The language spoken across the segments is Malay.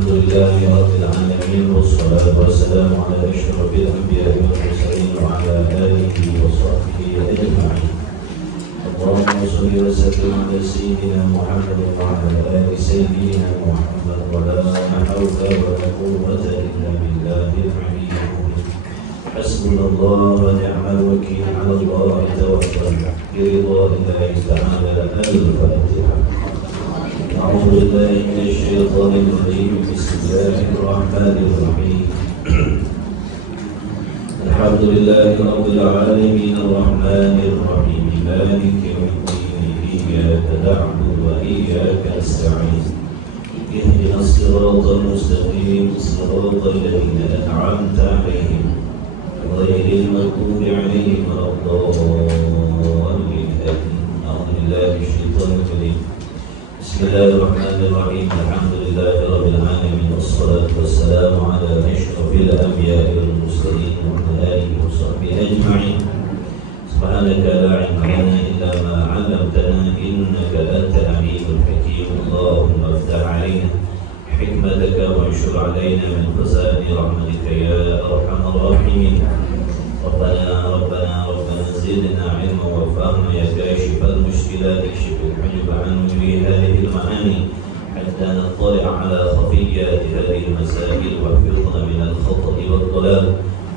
لله رب العالمين والصلاة والسلام على أشرف الأنبياء والمرسلين وعلى آله وصحبه أجمعين. اللهم صل وسلم على سيدنا محمد وعلى آل سيدنا محمد ولا حول ولا قوة إلا بالله العلي العظيم. حسبنا الله ونعم الوكيل، على الله توكلنا برضا الله تعالى. الفاتحة. أعوذ بالله من الشيطان الرجيم. بسم الله الرحمن الرحيم. الحمد لله رب العالمين الرحمن الرحيم مالك يوم الدين إياك نعبد وإياك نستعين اهدنا الصراط المستقيم صراط الذين أنعمت عليهم غير المغضوب عليهم ولا الضالين. أعوذ بالله من الشيطان الرجيم. بسم الله الرحمن الرحيم. الحمد لله رب العالمين والصلاة والسلام على أشرف الأنبياء والمرسلين وعلى آله وصحبه أجمعين. سبحانك لا علم لنا إلا ما علمتنا إنك أنت العليم الحكيم. اللهم افتح علينا حكمتك وانشر علينا من خزائن رحمتك يا أرحم الراحمين. ربنا زدنا علما وفهما يا كاشف المشكلات اكشف الحجب عن وجوه هذه المعاني حتى نطلع على خفيات هذه المسائل واحفظنا من الخطأ والضلال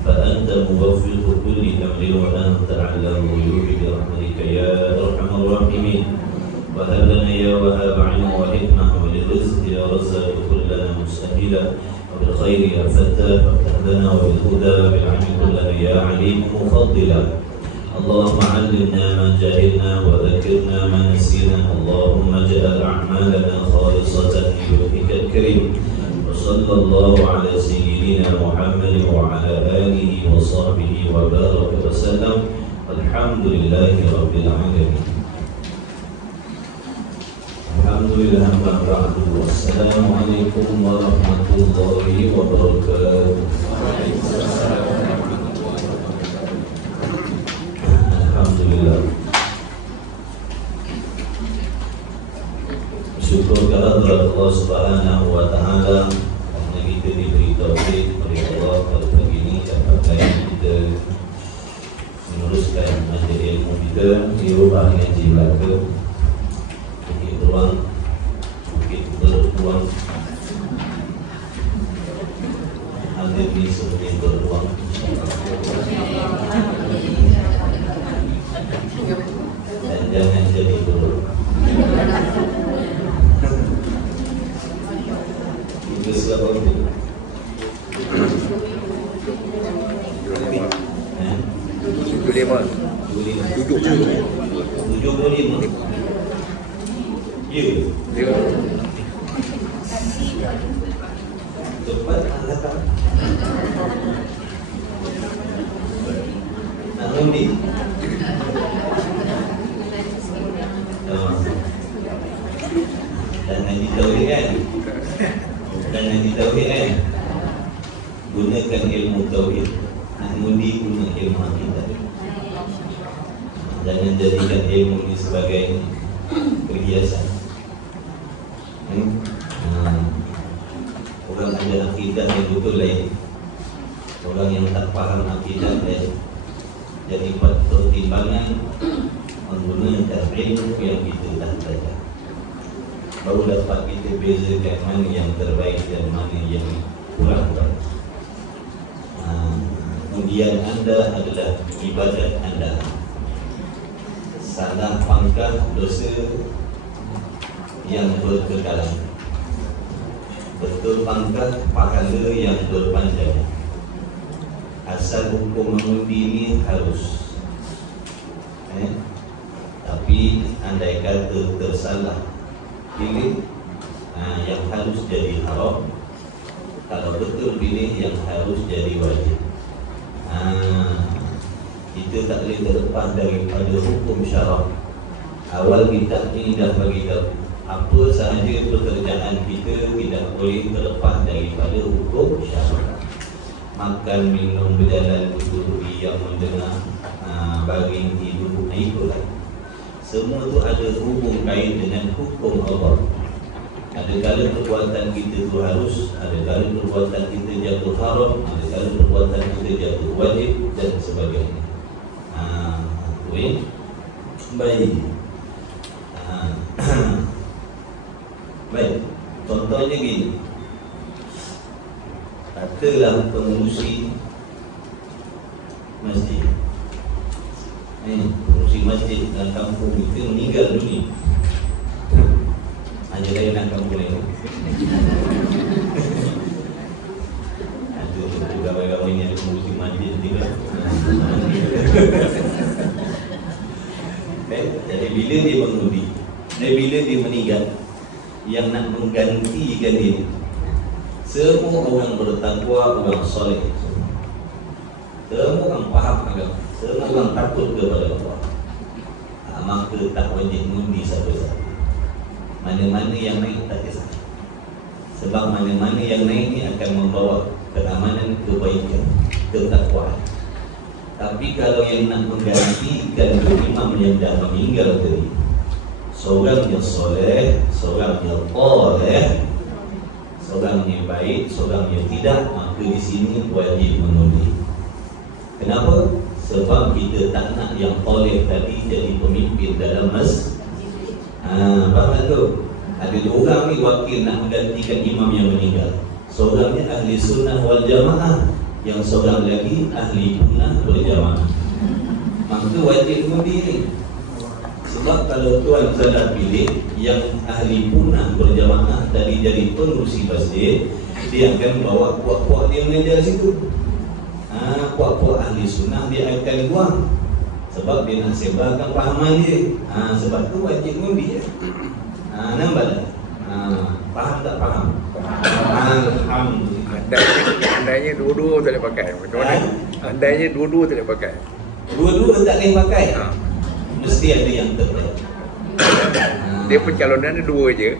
فأنت موفق كل أمر وأنت علام الغيوب برحمتك يا أرحم الراحمين. وهب لنا يا وهاب علم وحكمة وللرزق يا رزاق كلنا مسهلا وبالخير يا فتاح وافتح لنا وبالهدى بالعلم كلنا يا عليم مفضلا. اللهم علمنا ما جهلنا وذكرنا ما نسينا. اللهم اجعل أعمالنا خالصة لوجهك الكريم. وصلى الله على سيدنا محمد وعلى آله وصحبه وبارك وسلم. الحمد لله رب العالمين. Alhamdulillah wa barakatuh. Wassalamualaikum warahmatullahi wabarakatuh. Alhamdulillah. Syukur kehadirat Allah Subhanahu wa taala karena kita diberi taufik oleh Allah pada pagi ini dapat kita meneruskan majlis ilmu kita di rumah ngaji Melaka. Bukit berruang ada di sebagai berruang dan jangan jadi buruk. Itu siapa itu? Duduk 75. You. Cepat angkat. Namun di. Dan ngaji tauhid kan? Dan ngaji tauhid kan? Gunakan ilmu tauhid. Namun di guna ilmu akidah. Jangan jadikan ilmu ini sebagai perhiasan. Orang ada akidah yang betul lain, orang yang tak faham akidah lain. Jadi pertimbangan menggunakan ilmu yang kita dah belajar, baru dapat kita bezakan mana yang terbaik dan mana yang kurang baik. Kemudian anda adalah ibadat anda. Salah pangkal dosa yang berkekalan, betul pangkat pahala yang berpanjang. Asal hukum mengundi ini harus, tapi andai kata tersalah pilih, yang harus jadi haram. Kalau betul pilih, yang harus jadi wajib. Kita tak boleh terlepas daripada hukum syarak. Awal kita ini dah beritahu apa sahaja pekerjaan kita tidak boleh terlepas daripada hukum syarak. Makan, minum, berjalan, duduk, diam, mendengar, baring, tidur, itulah. Semua itu ada hubung kait dengan hukum Allah. Ada kala perbuatan kita tu harus, ada kala perbuatan kita jatuh haram, ada kala perbuatan kita jatuh wajib dan sebagainya. Baik. Baik. Contohnya gini. Katalah pengurusi masjid. Pengurusi masjid dalam kampung itu meninggal dunia. Hanya lain nak kampung lain. Ada gambar-gambar ini ada pengurusi masjid juga. Jadi bila dia mengundi, dan bila dia meninggal, yang nak menggantikan dia semua orang bertakwa, orang soleh, semua orang faham agama, semua orang takut kepada Allah. Maka tak wajib mengundi siapa-siapa. Mana-mana yang naik tak kisah. Sebab mana-mana yang naik ni akan membawa keamanan, kebaikan, ketakwaan. Tapi kalau yang nak menggantikan imam yang dah meninggal tadi, seorang yang soleh, seorang yang soleh, seorang yang baik, seorang yang tidak, maka di sini wajib mengundi. Kenapa? Sebab kita tak nak yang soleh tadi jadi pemimpin dalam masjid. Faham tu? Ada dua orang ni wakil nak menggantikan imam yang meninggal. Seorangnya ahli sunnah wal jamaah, yang seorang lagi ahli punah berjamaah. Maka wajib mengundi ni. Sebab kalau tuan saudara pilih yang ahli punah berjamaah tadi jadi pengurusi masjid, dia akan bawa puak-puak dia mengajar situ. Puak-puak ahli sunnah dia akan buang. Sebab dia nak sebarkan pahaman dia. Sebab tu wajib mengundi. Nampak tak? Faham tak faham? Alhamdulillah. Andainya dua-dua tak boleh pakai. Macam mana? Andainya dua-dua tak boleh pakai. Dua-dua tak boleh pakai. Mesti ada yang terbaik. Dia pencalonannya dua je.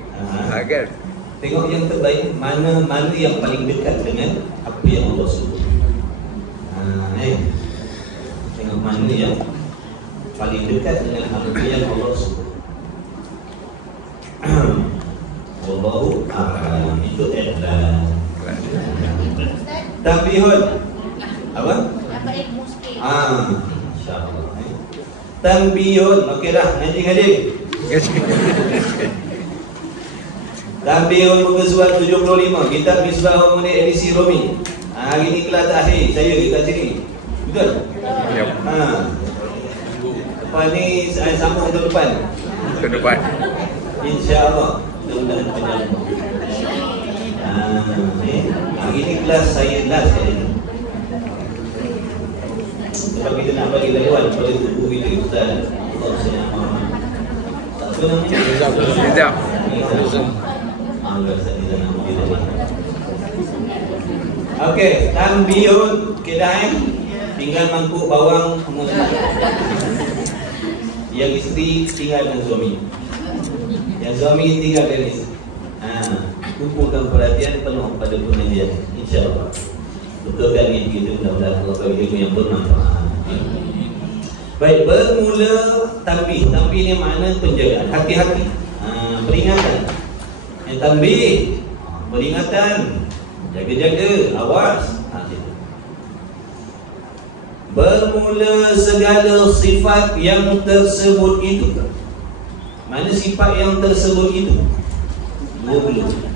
Kan? Tengok yang terbaik, mana yang paling dekat dengan apa yang Allah suruh. Tengok mana yang paling dekat dengan apa yang Allah suruh. Wallahu a'lam. Itu adalah tambihun. Apa? InsyaAllah. Tambihun. Okey dah, ngaji-ngaji. Tambihun muka surat 75. Kitab Misbahul Munir edisi Romi. Hari ni kelas akhir saya kat sini. Betul? Ya. Lepas ni saya sambung ke depan. Ke depan. InsyaAllah. Mudah-mudahan penyambung. Hari ni kelas saya last kali ni. Sebab kita nak bagi laluan pada tubuh kita. Ustaz Allah saya Muhammad. Apa namanya? Rizal. Okey, tambihun kedai tinggal mangkuk bawang yang isteri tinggal dengan suami. Yang suami tinggal dengan isteri. Kumpulkan perhatian penuh pada pengajian, insya-Allah. Betulkan ini kita mudah-mudahan Allah bagi ilmu yang bermanfaat. Baik, bermula tambih. Tambih ni makna penjagaan, hati-hati. Peringatan. Yang tambih, peringatan. Jaga-jaga, awas. Bermula segala sifat yang tersebut itu. Mana sifat yang tersebut itu? 20.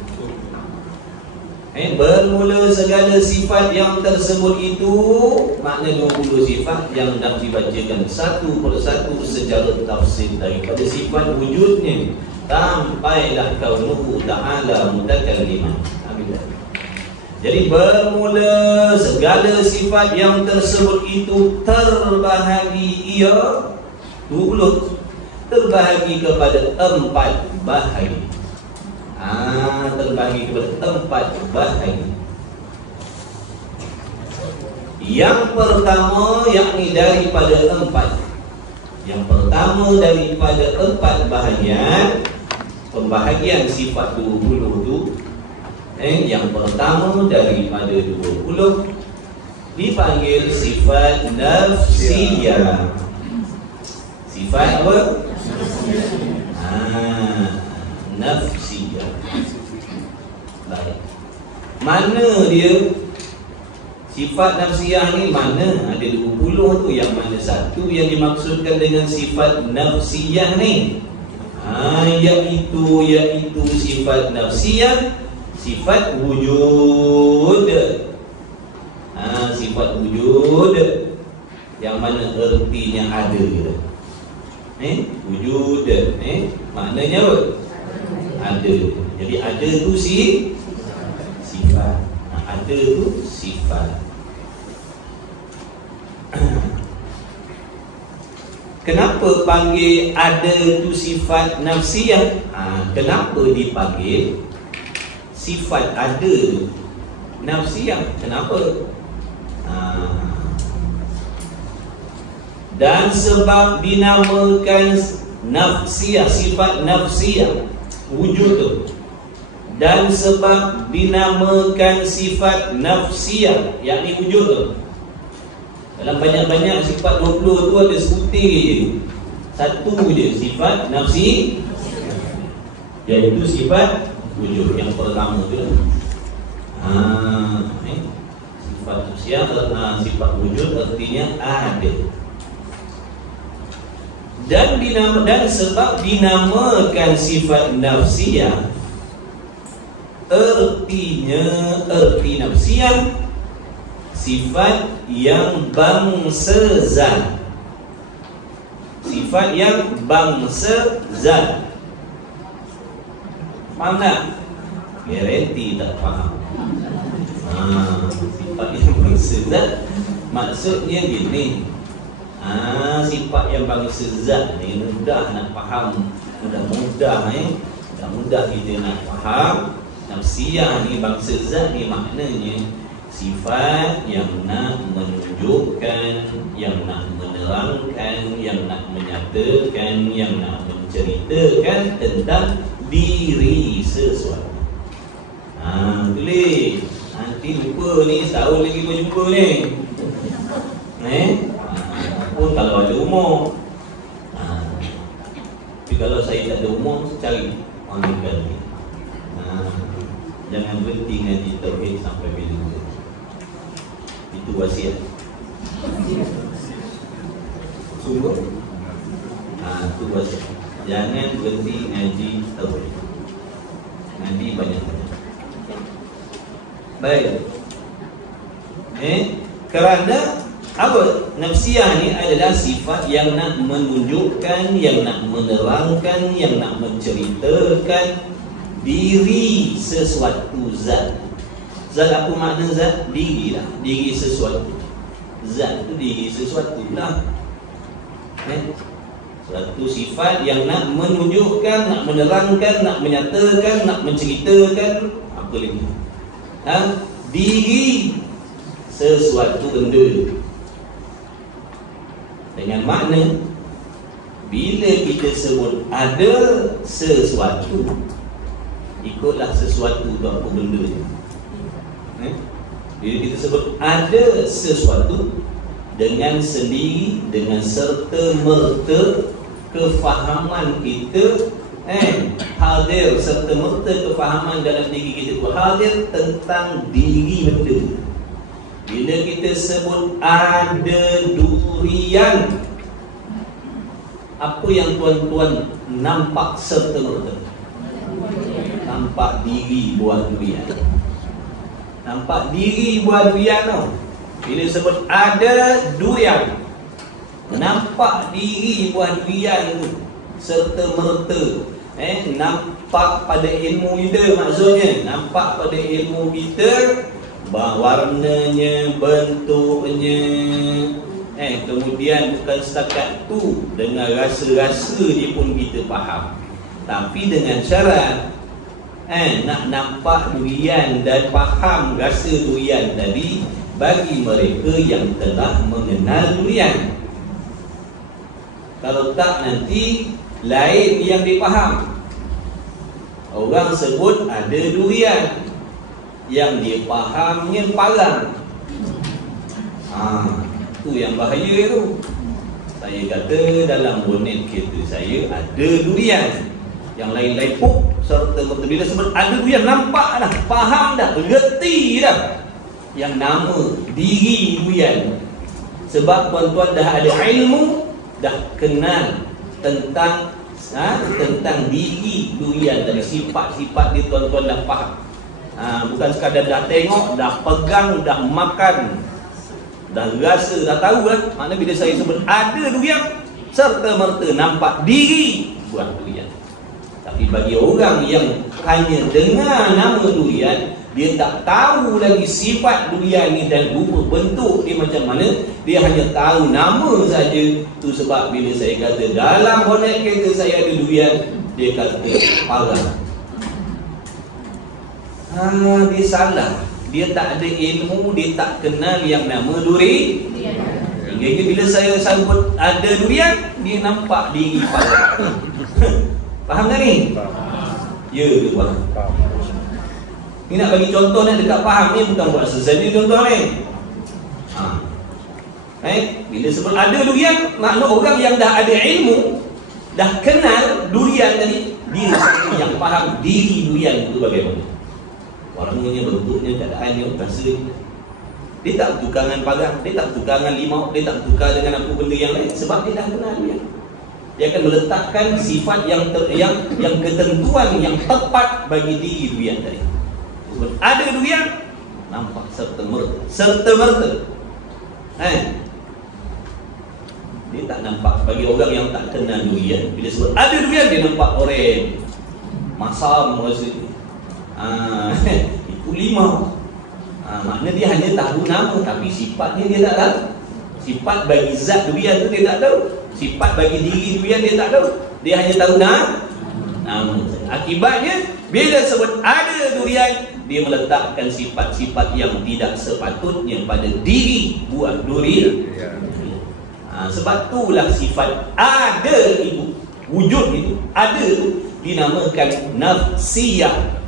Bermula segala sifat yang tersebut itu, makna 20 sifat yang dah dibacakan satu persatu secara tafsir daripada sifat wujudnya sampailah kaunuhu ta'ala mutakalliman. Jadi bermula segala sifat yang tersebut itu terbahagi ia 20, terbahagi kepada 4 bahagi. Terbahagi kepada 4 bahagi. Yang pertama yakni daripada 4. Yang pertama daripada 4 bahagian, pembahagian sifat 20 tu, yang pertama daripada 20 dipanggil sifat nafsiyah. Sifat apa? Nafsiyah. Baik. Mana dia sifat nafsiyah ni? Mana? Ada 20 tu. Yang mana satu yang dimaksudkan dengan sifat nafsiyah ni? Iaitu sifat nafsiyah, sifat wujud. Sifat wujud yang mana ertinya ada. Wujud. Maknanya apa? Ada. Jadi ada tu sifat. Ada tu sifat. Kenapa panggil ada tu sifat nafsiyah? Kenapa dipanggil sifat ada nafsiyah? Kenapa? Dan sebab dinamakan nafsiyah, sifat nafsiyah wujud tu, dan sebab dinamakan sifat nafsiyah yakni wujud tu, dalam banyak-banyak sifat 20 tu ada sebutir je, satu je sifat nafsi, iaitu sifat wujud yang pertama tu. Sifat nafsiyah, sifat wujud artinya ada. Dan sebab dinamakan sifat nafsiyah, erti nafsiyah sifat yang bangsa zat. Sifat yang bangsa zat. Faham tak? Garanti tak faham. Sifat yang bangsa zat maksudnya gini. Sifat yang bangsa zat ni mudah nak faham, mudah kita nak faham. Nafsiyah ni, bangsa zat ni maknanya sifat yang nak menunjukkan, yang nak menerangkan, yang nak menyatakan, yang nak menceritakan tentang diri sesuatu. Tulis. Nanti lupa ni, setahun lagi berjumpa ni. Pun kalau ada umur. Tapi kalau saya tak ada umur, cari orang ni. Jangan berhenti ngaji tauhid sampai bila. Itu wasiat. Sungguh. Itu wasiat. Jangan berhenti ngaji tauhid. Ngaji banyak-banyak. Baik. Kerana apa? Nafsiyah ni adalah sifat yang nak menunjukkan, yang nak menerangkan, yang nak menceritakan diri sesuatu zat. Zat apa makna zat? Diri lah. Diri sesuatu. Zat tu diri sesuatu lah. Suatu sifat yang nak menunjukkan, nak menerangkan, nak menyatakan, nak menceritakan apa lagi? Diri sesuatu benda. Dengan makna bila kita sebut ada sesuatu, ikutlah sesuatu tu apa benda je. Bila kita sebut ada sesuatu, dengan sendiri, dengan serta-merta kefahaman kita hadir, serta-merta kefahaman dalam diri kita hadir tentang diri benda. Bila kita sebut ada durian, apa yang tuan-tuan nampak serta-merta? Nampak diri buah durian. Nampak diri buah durian tu. Bila sebut ada durian, nampak diri buah durian tu serta-merta. Nampak pada ilmu kita, maksudnya nampak pada ilmu kita, warnanya, bentuknya, kemudian bukan setakat tu, dengan rasa-rasa dia pun kita faham. Tapi dengan syarat nak nampak durian dan faham rasa durian tadi bagi mereka yang telah mengenal durian. Kalau tak nanti lain yang dipaham. Orang sebut ada durian, yang dia fahamnya parang. Tu yang bahaya tu. Saya kata dalam bonet kereta saya ada durian, yang lain-lain pop serta merta. Bila sebut ada durian, nampak dah, faham dah, reti dah yang nama diri durian. Sebab tuan-tuan dah ada ilmu, dah kenal tentang diri durian tadi, sifat-sifat dia tuan-tuan dah faham. Bukan sekadar dah tengok, dah pegang, dah makan, dah rasa, dah tahu lah. Maknanya bila saya sebut ada durian, serta merta nampak diri buah durian. Tapi bagi orang yang hanya dengar nama durian, dia tak tahu lagi sifat durian ni dan rupa bentuk dia macam mana, dia hanya tahu nama saja. Tu sebab bila saya kata dalam bonet kereta saya ada durian, dia kata parah. Dia salah. Dia tak ada ilmu, dia tak kenal yang nama durian. Hingga bila saya sebut ada durian, dia nampak diri parah. Faham tak ni? Ya ke faham? Ni nak bagi contoh nak dekat faham ni, bukan buat sesuatu contoh ni. Bila sebut ada durian, makna orang yang dah ada ilmu, dah kenal durian tadi, dia yang faham diri durian itu bagaimana. Warnanya, bentuknya, keadaannya, rasa dia tak bertukar dengan parang, dia tak bertukar dengan limau, dia tak bertukar dengan apa benda yang lain. Sebab dia dah kenal durian. Dia akan meletakkan sifat yang ketentuan yang tepat bagi diri durian tadi. Sebab ada durian, nampak serta merta. Dia tak nampak. Bagi orang yang tak kenal durian, bila sebut ada durian, dia nampak oren, masam rasa itu limau. Maknanya dia hanya tahu nama, tapi sifatnya dia tak tahu. Sifat bagi zat durian tu dia tak tahu. Sifat bagi diri durian dia tak tahu. Dia hanya tahu nama. Akibatnya bila sebut ada durian, dia meletakkan sifat-sifat yang tidak sepatutnya pada diri buah durian. Sebab itulah sifat ada itu, wujud itu, ada itu dinamakan nafsiyah.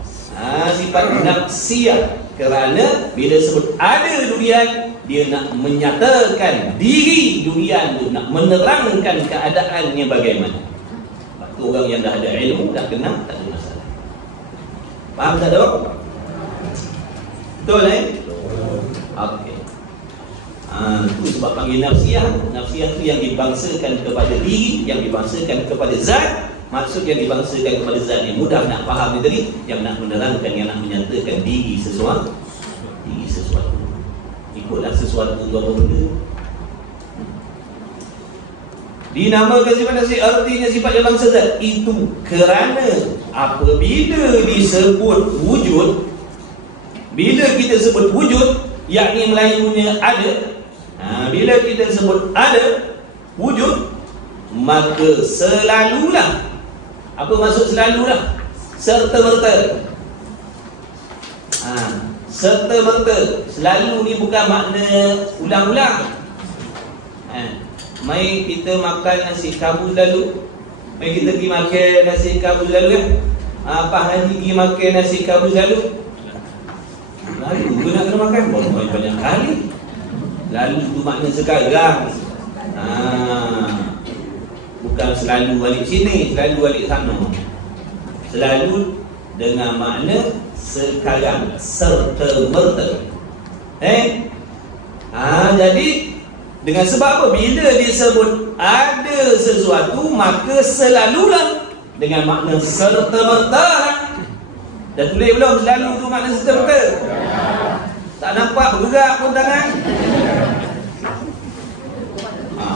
Sifat nafsiyah, kerana bila sebut ada durian, dia nak menyatakan diri durian tu, nak menerangkan keadaannya bagaimana. Waktu orang yang dah ada ilmu, dah kenal, tak ada masalah. Faham tak dok? Betul Okey. Itu sebab panggil nafsiyah. Nafsiyah tu yang dibangsakan kepada diri, yang dibangsakan kepada zat. Maksud yang dibangsakan kepada zat ni mudah nak faham ni tadi, yang nak menerangkan, yang nak menyatakan diri sesuatu. Ikutlah sesuatu tu apa benda. Dinamakan sifat nafsi, artinya sifat yang bangsa zat itu kerana apabila disebut wujud, bila kita sebut wujud, yakni Melayunya ada, bila kita sebut ada wujud, maka selalulah. Apa maksud selalulah? Serta merta. Serta merta. Selalu ni bukan makna ulang-ulang. Mai kita makan nasi kabus lalu, mai kita pergi makan nasi kabus lalu kan? Pak Haji pergi makan nasi kabus lalu. Lalu ke nak kena makan? Banyak kali. Lalu tu makna sekarang. Bukan selalu balik sini, selalu balik sana. Selalu dengan makna sekarang, serta merta. Jadi dengan sebab apa? Bila disebut ada sesuatu, maka selalulah dengan makna serta merta. Dah tulis belum selalu tu makna serta merta? Tak nampak bergerak pun tangan.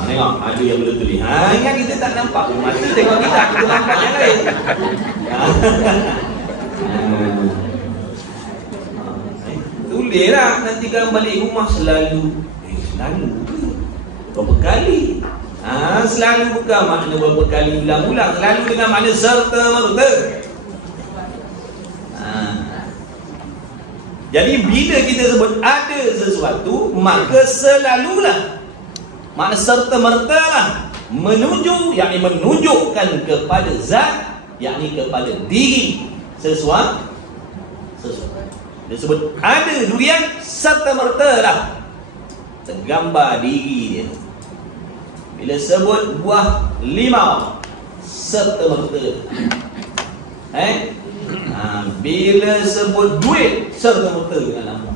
Tengok, ada yang boleh tulis. Ingat kita tak nampak pun mata, tengok kita nampak yang lain. Tulislah nanti kalau balik rumah selalu. Selalu berapa kali? Selalu bukan makna berapa kali ulang-ulang. Selalu dengan makna serta merta. Jadi bila kita sebut ada sesuatu, maka selalulah, makna serta merta lah, menuju, yakni menunjukkan kepada zat, yakni kepada diri sesuatu. Dia sebut ada durian, serta merta lah tergambar diri dia. Bila sebut buah limau, serta merta Bila sebut duit, serta-merta kena nampak.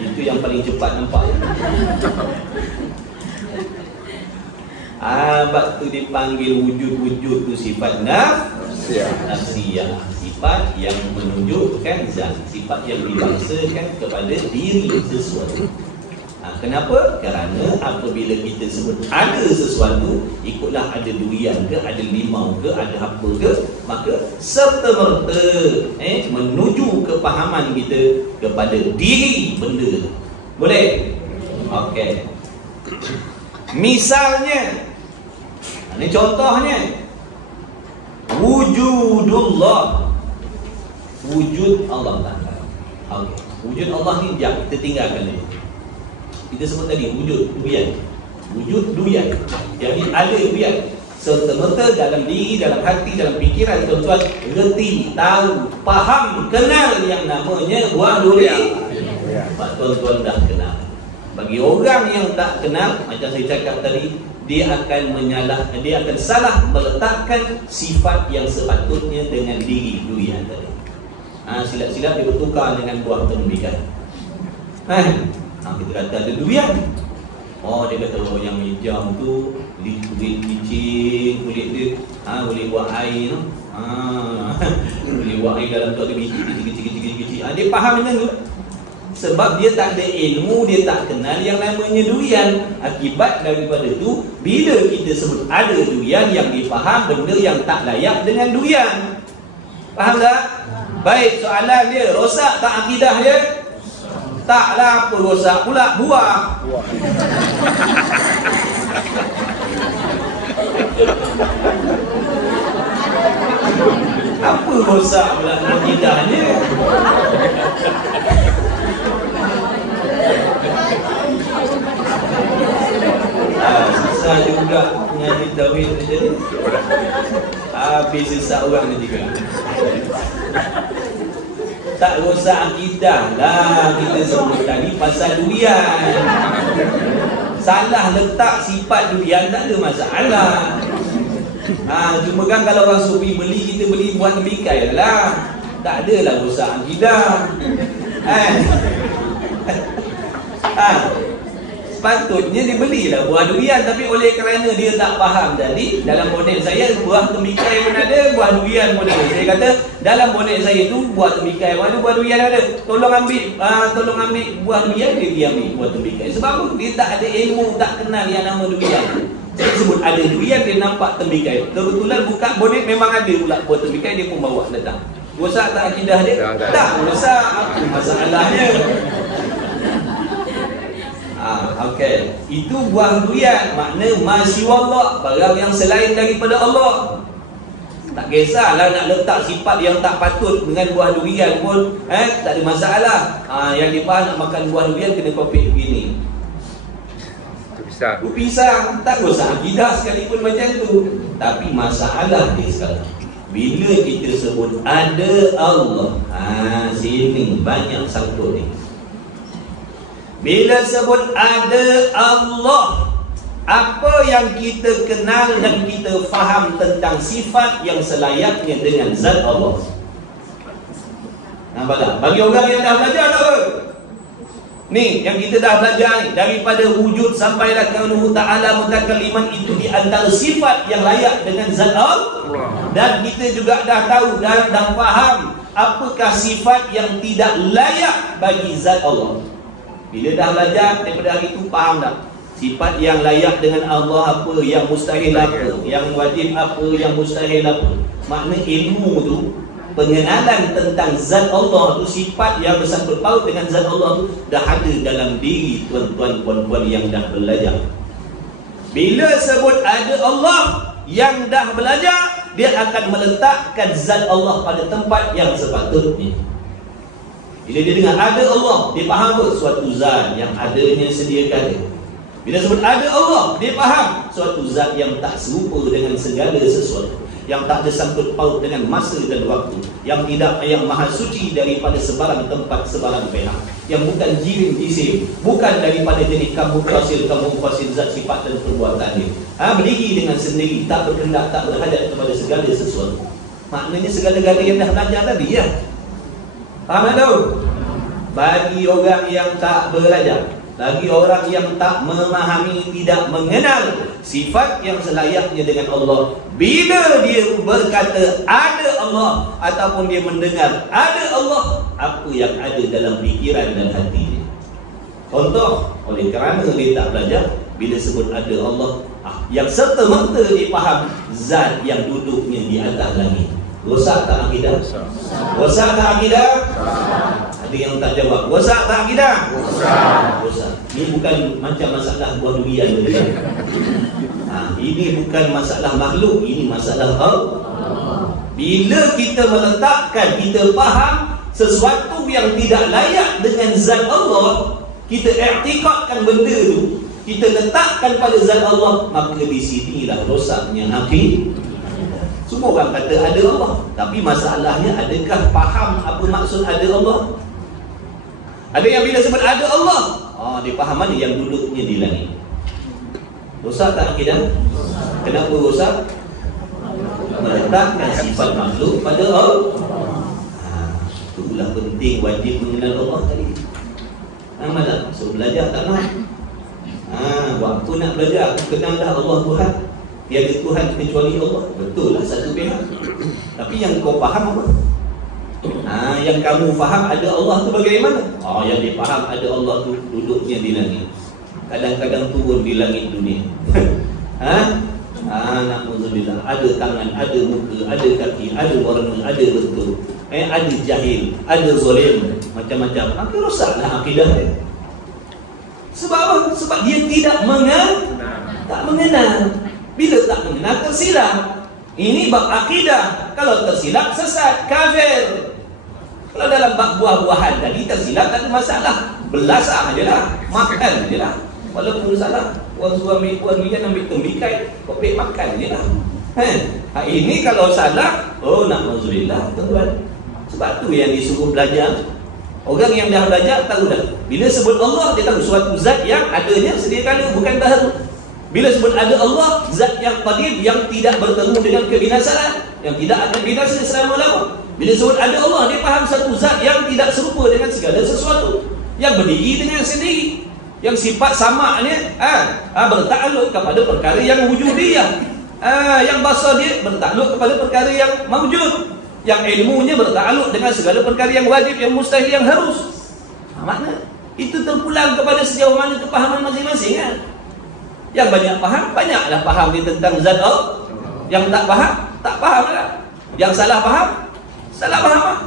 Itu yang paling cepat nampak. Sebab tu dipanggil wujud-wujud tu sifat nafsiyah, sifat yang menunjukkan zat, sifat yang dibangsakan kepada diri sesuatu. Kenapa? Kerana apabila kita sebut ada sesuatu, ikutlah ada durian ke, ada limau ke, ada apa ke, maka serta-merta menuju kepahaman kita kepada diri benda. Boleh? Okey. Misalnya, ini contohnya, wujudullah, wujud Allah Ta'ala. Okay. Wujud Allah ni jap, kita tinggalkan dia. Kita sebut tadi wujud durian. Wujud durian. Jadi ada durian serta-merta dalam diri, dalam hati, dalam fikiran tuan-tuan reti, tahu, faham, kenal yang namanya buah durian. Sebab tuan-tuan dah kenal. Bagi orang yang tak kenal, macam saya cakap tadi, dia akan salah meletakkan sifat yang sepatutnya dengan diri durian tadi. Silap-silap dia bertukar dengan buah tembikai. Kita kata ada durian. Dia kata yang hijau tu kulit licin, kulit dia boleh buat air tu. Boleh buat air dalam tu ada biji kecil-kecil. Dia faham dengan tu. Sebab dia tak ada ilmu, dia tak kenal yang namanya durian. Akibat daripada tu, bila kita sebut ada durian, yang difaham benda yang tak layak dengan durian. Faham tak? Baik, soalan dia, rosak tak akidah dia? Taklah, apa rosak pula? Buah. Apa rosak pula akidahnya? Susah juga mengaji tauhid ni jadi. Habis sesak orang ni juga. Tak rosak akidah lah kita sebut tadi pasal durian. Salah letak sifat durian tak ada masalah. Cuma kan kalau orang sufi beli, kita beli buat tembikai lah. Tak adalah rosak akidah. Sepatutnya dibelilah buah durian, tapi oleh kerana dia tak faham tadi, dalam bonet saya buah tembikai pun ada, buah durian pun ada. Saya kata dalam bonet saya tu buah tembikai pun ada, buah durian ada. Tolong ambil buah durian, dia ambil buah tembikai. Sebab apa? Dia tak ada ilmu, tak kenal yang nama durian. Saya sebut ada durian, dia nampak tembikai. Kebetulan buka bonet memang ada pula buah tembikai, dia pun bawa datang. Rosak tak akidah dia? Tak rosak. Apa masalahnya? Okey, itu buah durian, makna masyiwallah, barang yang selain daripada Allah. Tak kisahlah nak letak sifat yang tak patut dengan buah durian pun, tak ada masalah. Yang dia nak makan buah durian kena kopik begini. Pisang, tak rosak akidah sekalipun macam tu. Tapi masalah dia sekarang, bila kita sebut ada Allah, sini banyak sangkut ni. Bila sebut ada Allah, apa yang kita kenal dan kita faham tentang sifat yang selayaknya dengan zat Allah. Nampak tak? Bagi orang yang dah belajar tak apa? Ni, yang kita dah belajar ni, daripada wujud sampailah kaunuhu ta'ala mutakalliman, itu di antara sifat yang layak dengan zat Allah. Dan kita juga dah tahu dan faham apakah sifat yang tidak layak bagi zat Allah. Bila dah belajar daripada hari itu, faham tak? Sifat yang layak dengan Allah apa, yang mustahil apa, yang wajib apa, yang mustahil apa. Makna ilmu tu, pengenalan tentang zat Allah tu, sifat yang bersangkut paut dengan zat Allah tu dah ada dalam diri tuan-tuan puan-puan yang dah belajar. Bila sebut ada Allah yang dah belajar, dia akan meletakkan zat Allah pada tempat yang sepatutnya. Bila dia dengar ada Allah, dia faham apa? Suatu zat yang adanya sedia kala. Bila sebut ada Allah, dia faham suatu zat yang tak serupa dengan segala sesuatu, yang tak ada sangkut paut dengan masa dan waktu, yang maha suci daripada sebarang tempat, sebarang pihak, yang bukan jisim, bukan daripada jenis kamu fasil zat, sifat dan perbuatan dia. Berdiri dengan sendiri, tak berkendak, tak berhadap kepada segala sesuatu. Maknanya segala-gala yang dah belajar tadi ya. Faham tak tahu? Bagi orang yang tak belajar, bagi orang yang tak memahami, tidak mengenal sifat yang selayaknya dengan Allah, bila dia berkata ada Allah ataupun dia mendengar ada Allah, apa yang ada dalam fikiran dan hati dia. Contoh, oleh kerana dia tak belajar, bila sebut ada Allah, yang serta-merta dia faham zat yang duduknya di atas langit. Rosak tak akidah? Rosak tak akidah? Ada yang tak jawab. Rosak tak akidah? Rosak. Ini bukan macam masalah buah durian. Ini bukan masalah makhluk, ini masalah Allah. Bila kita meletakkan, kita faham sesuatu yang tidak layak dengan zat Allah, kita i'tiqadkan benda itu, kita letakkan pada zat Allah, maka di sinilah rosaknya akidah. Semua orang kata ada Allah, tapi masalahnya adakah faham apa maksud ada Allah? Ada yang bila sebut ada Allah, dia faham mana yang duduknya di langit. Rosak tak akidah? Kenapa rosak? Meletakkan sifat makhluk pada Allah. Itulah penting wajib mengenal Allah tadi. Malah suruh belajar tak nak. Waktu nak belajar, kenal dah Allah Tuhan. Tiada Tuhan kecuali Allah. Betul lah satu pihak. Tapi yang kau faham apa? Yang kamu faham ada Allah tu bagaimana? Yang dia faham ada Allah tu duduknya di langit. Kadang-kadang turun di langit dunia. Na'udzubillah. Ada tangan, ada muka, ada kaki, ada warna, ada bentuk. Ada jahil, ada zalim, macam-macam. Maka rosaklah akidah dia. Sebab apa? Sebab dia tidak tak mengenal. Bila tak mengenal, tersilap. Ini bab akidah. Kalau tersilap, sesat, kafir. Kalau dalam bab buah-buahan tadi tersilap, tak ada masalah. Belasah je lah, makan je lah. Walaupun salah, orang suruh ambil puan minyak, ambil tembikai, kopek makan je lah. Ini kalau salah, na'udzubillah, tuan-tuan. Sebab tu yang disuruh belajar. Orang yang dah belajar tahu dah. Bila sebut Allah, dia tahu suatu zat yang adanya sedia kala, bukan baharu. Bila sebut ada Allah, zat yang qadir, yang tidak bertemu dengan kebinasaan, yang tidak akan binasa selama-lama. Bila sebut ada Allah, dia faham satu zat yang tidak serupa dengan segala sesuatu, yang berdiri dengan sendiri, yang sifat samaknya bertakluk kepada perkara yang wujudiyah, yang basar dia bertakluk kepada perkara yang mawjud, yang ilmunya bertakluk dengan segala perkara yang wajib, yang mustahil, yang harus. Makna itu terpulang kepada sejauh mana kepahaman masing-masing kan? Yang banyak faham, banyaklah faham dia tentang zat Allah. Yang tak faham, tak faham lah. Yang salah faham, salah faham lah.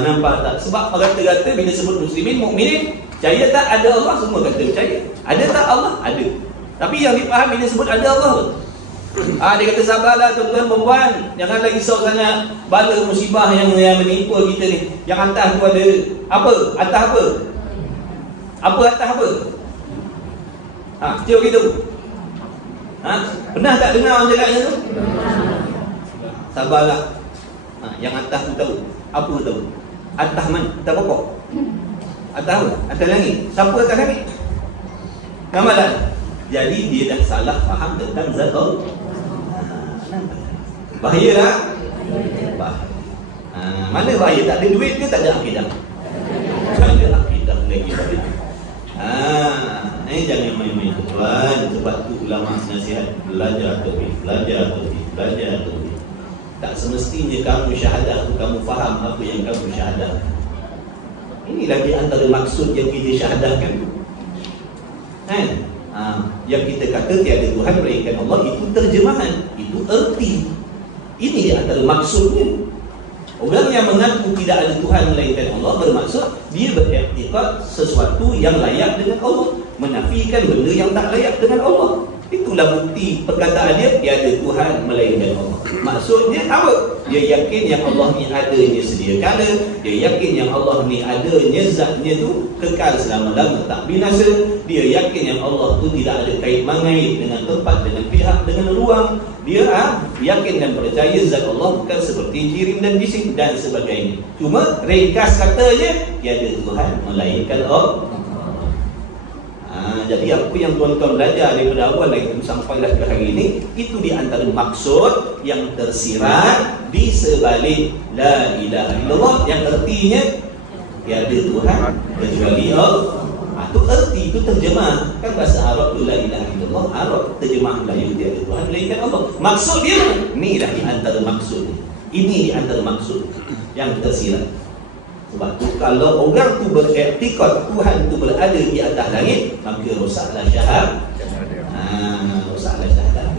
Nampak tak? Sebab orang kata bila sebut muslimin, mukminin, percaya tak ada Allah, semua kata percaya. Ada tak Allah? Ada. Tapi yang dipaham bila sebut ada Allah, dia kata sabarlah tuan-tuan perempuan, janganlah risau sangat bala musibah yang menimpa kita ni. Yang atas tu ada apa? Atas apa? Apa atas apa? Kecil gitu. Pernah tak dengar orang cakap macam tu? Sabarlah. Yang atas tu tahu. Apa tahu? Atas mana? Atas pokok. Atas apa? Atas langit. Siapa atas langit? Nampak. Jadi dia dah salah faham tentang zat Allah. Bahaya tak? Bahaya. Mana bahaya? Tak ada duit ke tak ada akidah? Tak ada akidah lagi. Jangan main-main tuan. Sebab tu ulama nasihat belajar tauhid, belajar tauhid. Tak semestinya kamu syahadah tu kamu faham apa yang kamu syahadah. Ini lagi antara maksud yang kita syahadahkan. Yang kita kata tiada Tuhan melainkan Allah, itu terjemahan, itu erti. Ini antara maksudnya. Orang yang mengaku tidak ada Tuhan melainkan Allah bermaksud dia beriktikad sesuatu yang layak dengan Allah, menafikan benda yang tak layak dengan Allah. Itulah bukti perkataan dia tiada Tuhan melainkan Allah. Maksudnya apa? Dia yakin yang Allah ni adanya sedia kala, dia yakin yang Allah ni adanya zatnya tu kekal selama-lama tak binasa, dia yakin yang Allah tu tidak ada kait mangait dengan tempat, dengan pihak, dengan ruang. Dia yakin dan percaya zat Allah bukan seperti jirim dan bising dan sebagainya. Cuma ringkas katanya tiada Tuhan melainkan Allah. Jadi apa yang tuan-tuan belajar daripada awal lagi sampailah ke hari ini, itu di antara maksud yang tersirat di sebalik la ilaha illallah, yang artinya tiada Tuhan kecuali Allah. Itu erti, itu terjemah. Kan bahasa Arab tu la ilaha illallah, Arab terjemah la tiada Tuhan melainkan Allah. Maksud dia inilah di antara maksud. Ini di antara maksud yang tersirat. Sebab tu kalau orang tu beriktikad Tuhan tu berada di atas langit, maka rosaklah syahadat. Rosaklah syahadat.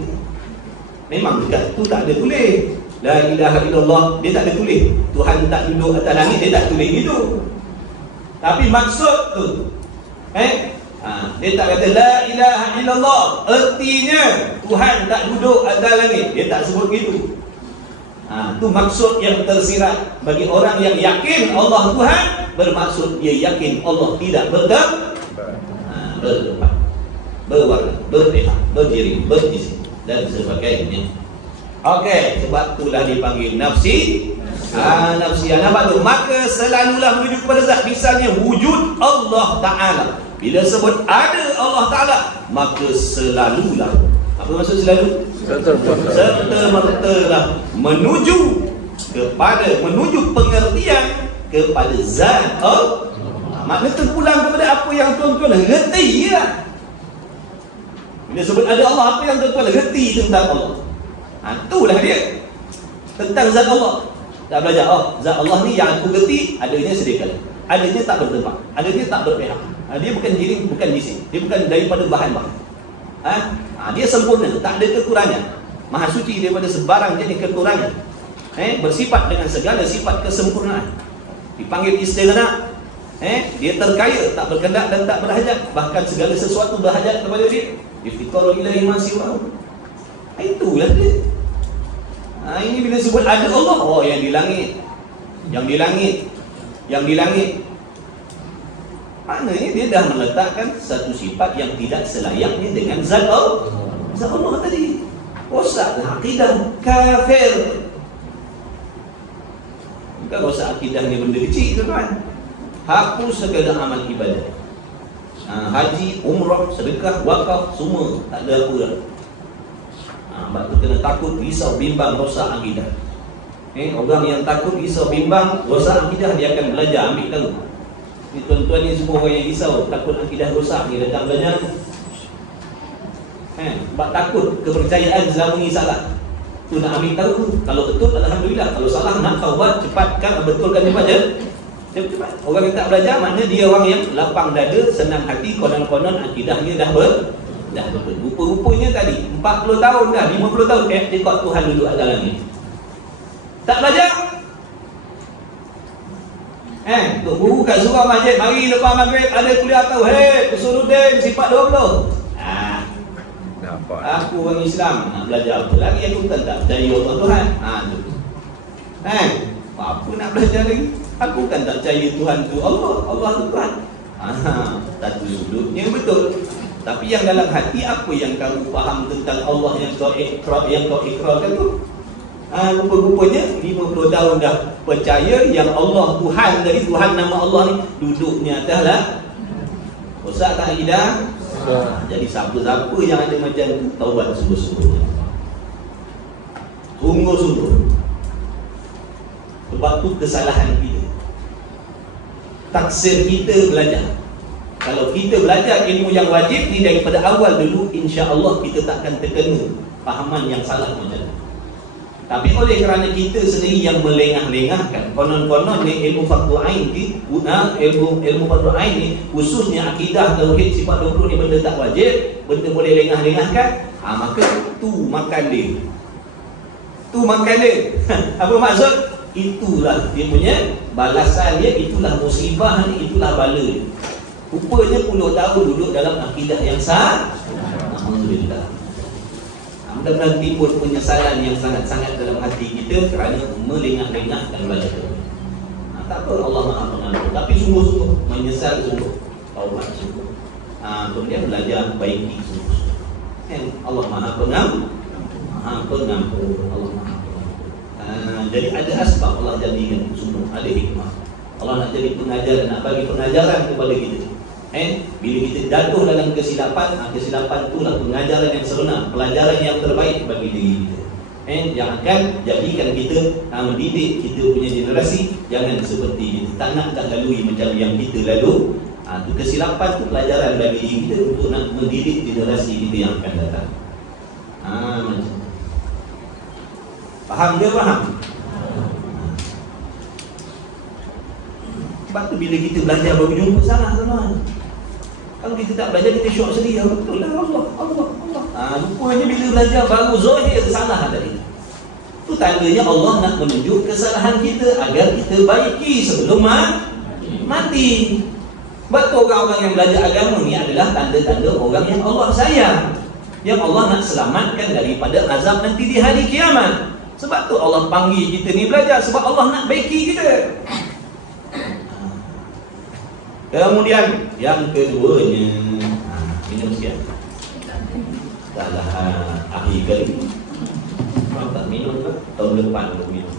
Memang dekat tu tak ada tulis la ilaha illallah, dia tak ada tulis Tuhan tak duduk atas langit, dia tak tulis gitu. Tapi maksud tu dia tak kata la ilaha illallah artinya Tuhan tak duduk atas langit, dia tak sebut gitu. Itu maksud yang tersirat bagi orang yang yakin Allah Tuhan, bermaksud dia yakin Allah tidak bertempat, berwarna, berpihak, berdiri, berdiri dan sebagainya. Okey, sebab itulah dipanggil nafsi. Nafsi. Apa tu? Maka selalulah menuju kepada zat. Misalnya wujud Allah Ta'ala. Bila sebut ada Allah Ta'ala, maka selalulah. Apa maksud selalu? Serta-mertalah menuju pengertian kepada zat Allah. Maknanya terpulang kepada apa yang tuan-tuan reti lah. Bila sebut ada Allah, apa yang tuan-tuan reti tentang Allah. Itulah dia tentang zat Allah. Tak belajar, zat Allah ni yang aku reti, adanya sedekala, adanya tak bertempat, adanya tak berpihak, dia bukan jirim, bukan jisim, dia bukan daripada bahan-bahan. Dia sempurna, tak ada kekurangan, maha suci daripada sebarang jenis kekurangan, bersifat dengan segala sifat kesempurnaan, dipanggil istighna. Dia terkaya, tak berkendak dan tak berhajat, bahkan segala sesuatu berhajat kepada dia. Iftiqaru ilaihi ma siwahu. Itulah dia. Ini bila sebut ada Allah, yang di langit, yang di langit, yang di langit. Maknanya dia dah meletakkan satu sifat yang tidak selayaknya dengan zat Allah. Zat Allah tadi rosaklah akidah kafir. Bukan rosak akidah ni benda kecil, tuan-tuan. Hapus segala amal ibadah, haji, umrah, sedekah, wakaf, semua tak ada apa dah. Sebab tu kena takut, risau, bimbang, rosak akidah. Orang yang takut, risau, bimbang, rosak akidah, dia akan belajar, ambil tahu. Ni tuan-tuan ni semua orang yang risau, takut akidah rosak, dia datang belajar. Sebab takut kepercayaan selama ni salah. Tu nak ambil tahu. Kalau betul, alhamdulillah. Kalau salah, nak taubat, cepatkan, betulkan cepat je. Cepat. Orang yang tak belajar, maknanya dia orang yang lapang dada, senang hati, konon-konon akidahnya dah betul. Rupa-rupanya tadi 40 tahun dah, 50 tahun ikut Tuhan duduk atas langit. Tak belajar. Tok guru kat surau masjid, mari lepas maghrib ada kuliah tauhid, Usuluddin sifat 20. Aku orang Islam, nak belajar apa lagi? Aku kan tak percaya Allah Tuhan. Tu. Apa nak belajar lagi? Aku kan tak percaya Tuhan tu Allah, Allah tu Tuhan. Satu sudutnya betul. Tapi yang dalam hati, apa yang kamu faham tentang Allah yang kau ikrarkan tu? Rupa-rupanya 50 tahun dah percaya yang Allah Tuhan, dari Tuhan nama Allah ni duduknya atas lah. Rosak tak akidah? Jadi siapa-siapa yang ada macam tu, taubat sungguh-sungguhnya. Sungguh-sungguh. Sebab tu kesalahan kita. Taksir kita belajar. Kalau kita belajar ilmu yang wajib ni daripada awal dulu, insya-Allah kita takkan terkena fahaman yang salah macam tu. Tapi oleh kerana kita sendiri yang melengah-lengahkan, konon-konon ni ilmu fardu ain ni, ilmu fardu ain ni khususnya akidah tauhid sifat 20 ni benda tak wajib, benda boleh lengah-lengahkan, maka tu makan dia. Tu makan dia. Apa maksud? Itulah dia punya balasan dia, itulah musibah ni, itulah bala dia. Rupanya puluh tahun duduk dalam akidah yang sah. Alhamdulillah. Mudah-mudahan timbul penyesalan yang sangat-sangat dalam hati kita kerana melengah-lengahkan belajar. Tak apa, Allah Maha Pengampun. Tapi sungguh-sungguh menyesal, sungguh taubat sungguh. Kemudian belajar baiki sungguh. Allah Maha Pengampun. Maha Pengampun. Allah Maha Pengampun. Jadi ada asbab Allah jadikan sungguh, ada hikmah. Allah nak jadi pengajar, nak bagi pengajaran kepada kita. Bila kita jatuh dalam kesilapan, kesilapan itulah pengajaran yang sebenar, pelajaran yang terbaik bagi diri kita. Yang akan jadikan kita mendidik kita punya generasi. Jangan seperti kita tak nak lalui macam yang kita lalu. Itu kesilapan tu pelajaran bagi diri kita untuk nak mendidik generasi kita yang akan datang. Faham ke faham? Sebab tu bila kita belajar baru jumpa salah tuan-tuan. Kalau kita tak belajar kita syok sendiri. Betul lah Allah. Rupanya bila belajar baru zahir salah tadi. Itu tandanya Allah nak menunjuk kesalahan kita agar kita baiki sebelum mati. Sebab tu orang-orang yang belajar agama ni adalah tanda-tanda orang yang Allah sayang, yang Allah nak selamatkan daripada azab nanti di hari kiamat. Sebab tu Allah panggil kita ni belajar, sebab Allah nak baiki kita. Kemudian yang keduanya, minum sekian. Dahlah akhir kali. Kalau tak minum kan, tahun depan aku minum.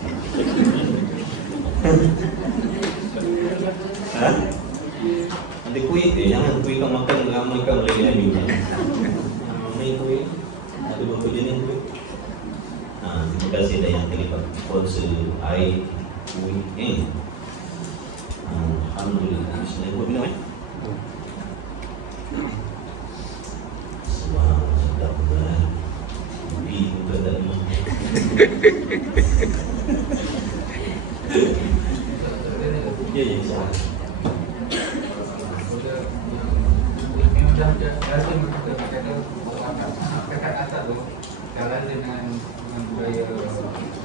Nanti kuih, jangan kuih kau makan ramai kau boleh lagi. Main kuih, ada berapa jenis kuih? Terima kasih dah yang terlibat sponsor air kuih. Alhamdulillah. Bismillah. Buat minum Semua sedap benar. Kopi bukan tak minum. Ya, insyaAllah.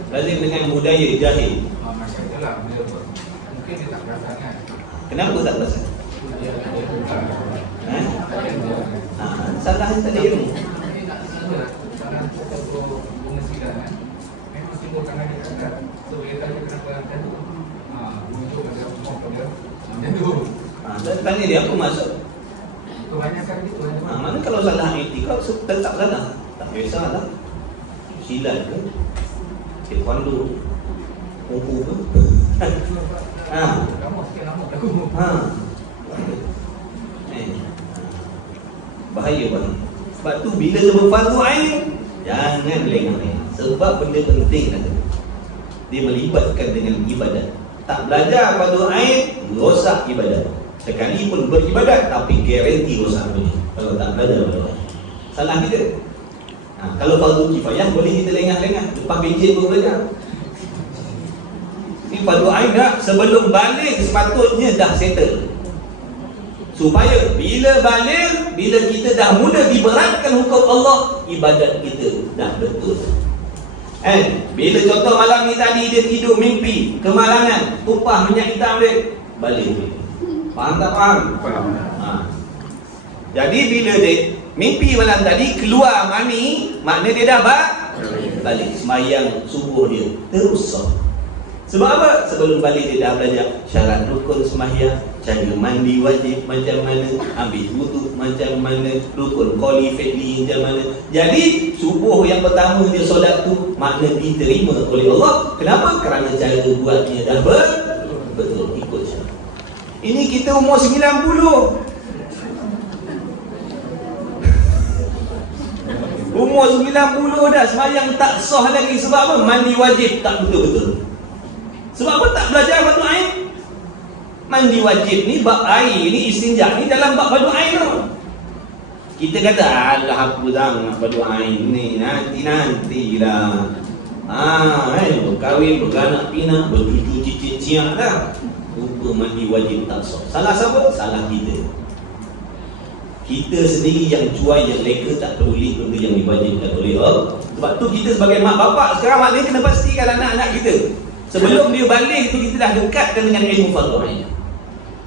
Lazim dengan budaya jahil. Mungkin dia tak perasan. Kenapa tak perasan? Salah tak ada ilmu. Tanya dia apa maksud? Mana kalau salah etika tetap salah. Tak kisahlah. Silat ke? Taekwondo, kungfu ke? Bahaya banget. Sebab tu bila sebut fardu ain, jangan lengah-lengah. Sebab benda penting kata. Dia melibatkan dengan ibadat. Tak belajar fardu ain, rosak ibadat. Sekalipun beribadat tapi garanti rosak punya. Kalau tak belajar fardu ain. Salah kita. Kalau fardu kifayah boleh kita lengah-lengah. Lepas bencin pun belajar. Ini fardu ain dah sebelum balik sepatutnya dah settle. Supaya bila balik, bila kita dah mula diberatkan hukum Allah, ibadat kita dah betul. Bila contoh malam ni tadi dia tidur mimpi kemalangan, tumpah minyak hitam dia, balik. Faham tak faham? Jadi bila dia mimpi malam tadi keluar mani, makna dia dah balik. Semayang subuh dia terus sah. Sebab apa? Sebelum balik dia dah belajar syarat rukun sembahyang, cara mandi wajib macam mana, ambil wudu macam mana, rukun qoli fi'li macam mana. Jadi subuh yang pertama dia solat tu makna diterima oleh Allah. Kenapa? Kerana cara buatnya dah betul ikut syarat. Ini kita umur 90. Umur 90 dah sembahyang tak sah lagi. Sebab apa? Mandi wajib tak betul-betul. Sebab apa tak belajar fardu ain? Mandi wajib ni bab air ni, istinja ni dalam bab fardu ain tu. Kita kata alah apa dah fardu ain ni nanti-nantilah. Berkahwin, beranak pinak, bercucu cicit-ciak dah. Lupa mandi wajib tak sah. Salah siapa? Salah kita. Kita sendiri yang cuai, yang leka, tak peduli benda yang diwajibkan oleh Allah. Sebab tu kita sebagai mak bapak sekarang maknanya kena pastikan anak-anak kita sebelum dia balik tu kita dah dekatkan dengan ilmu fardu ain.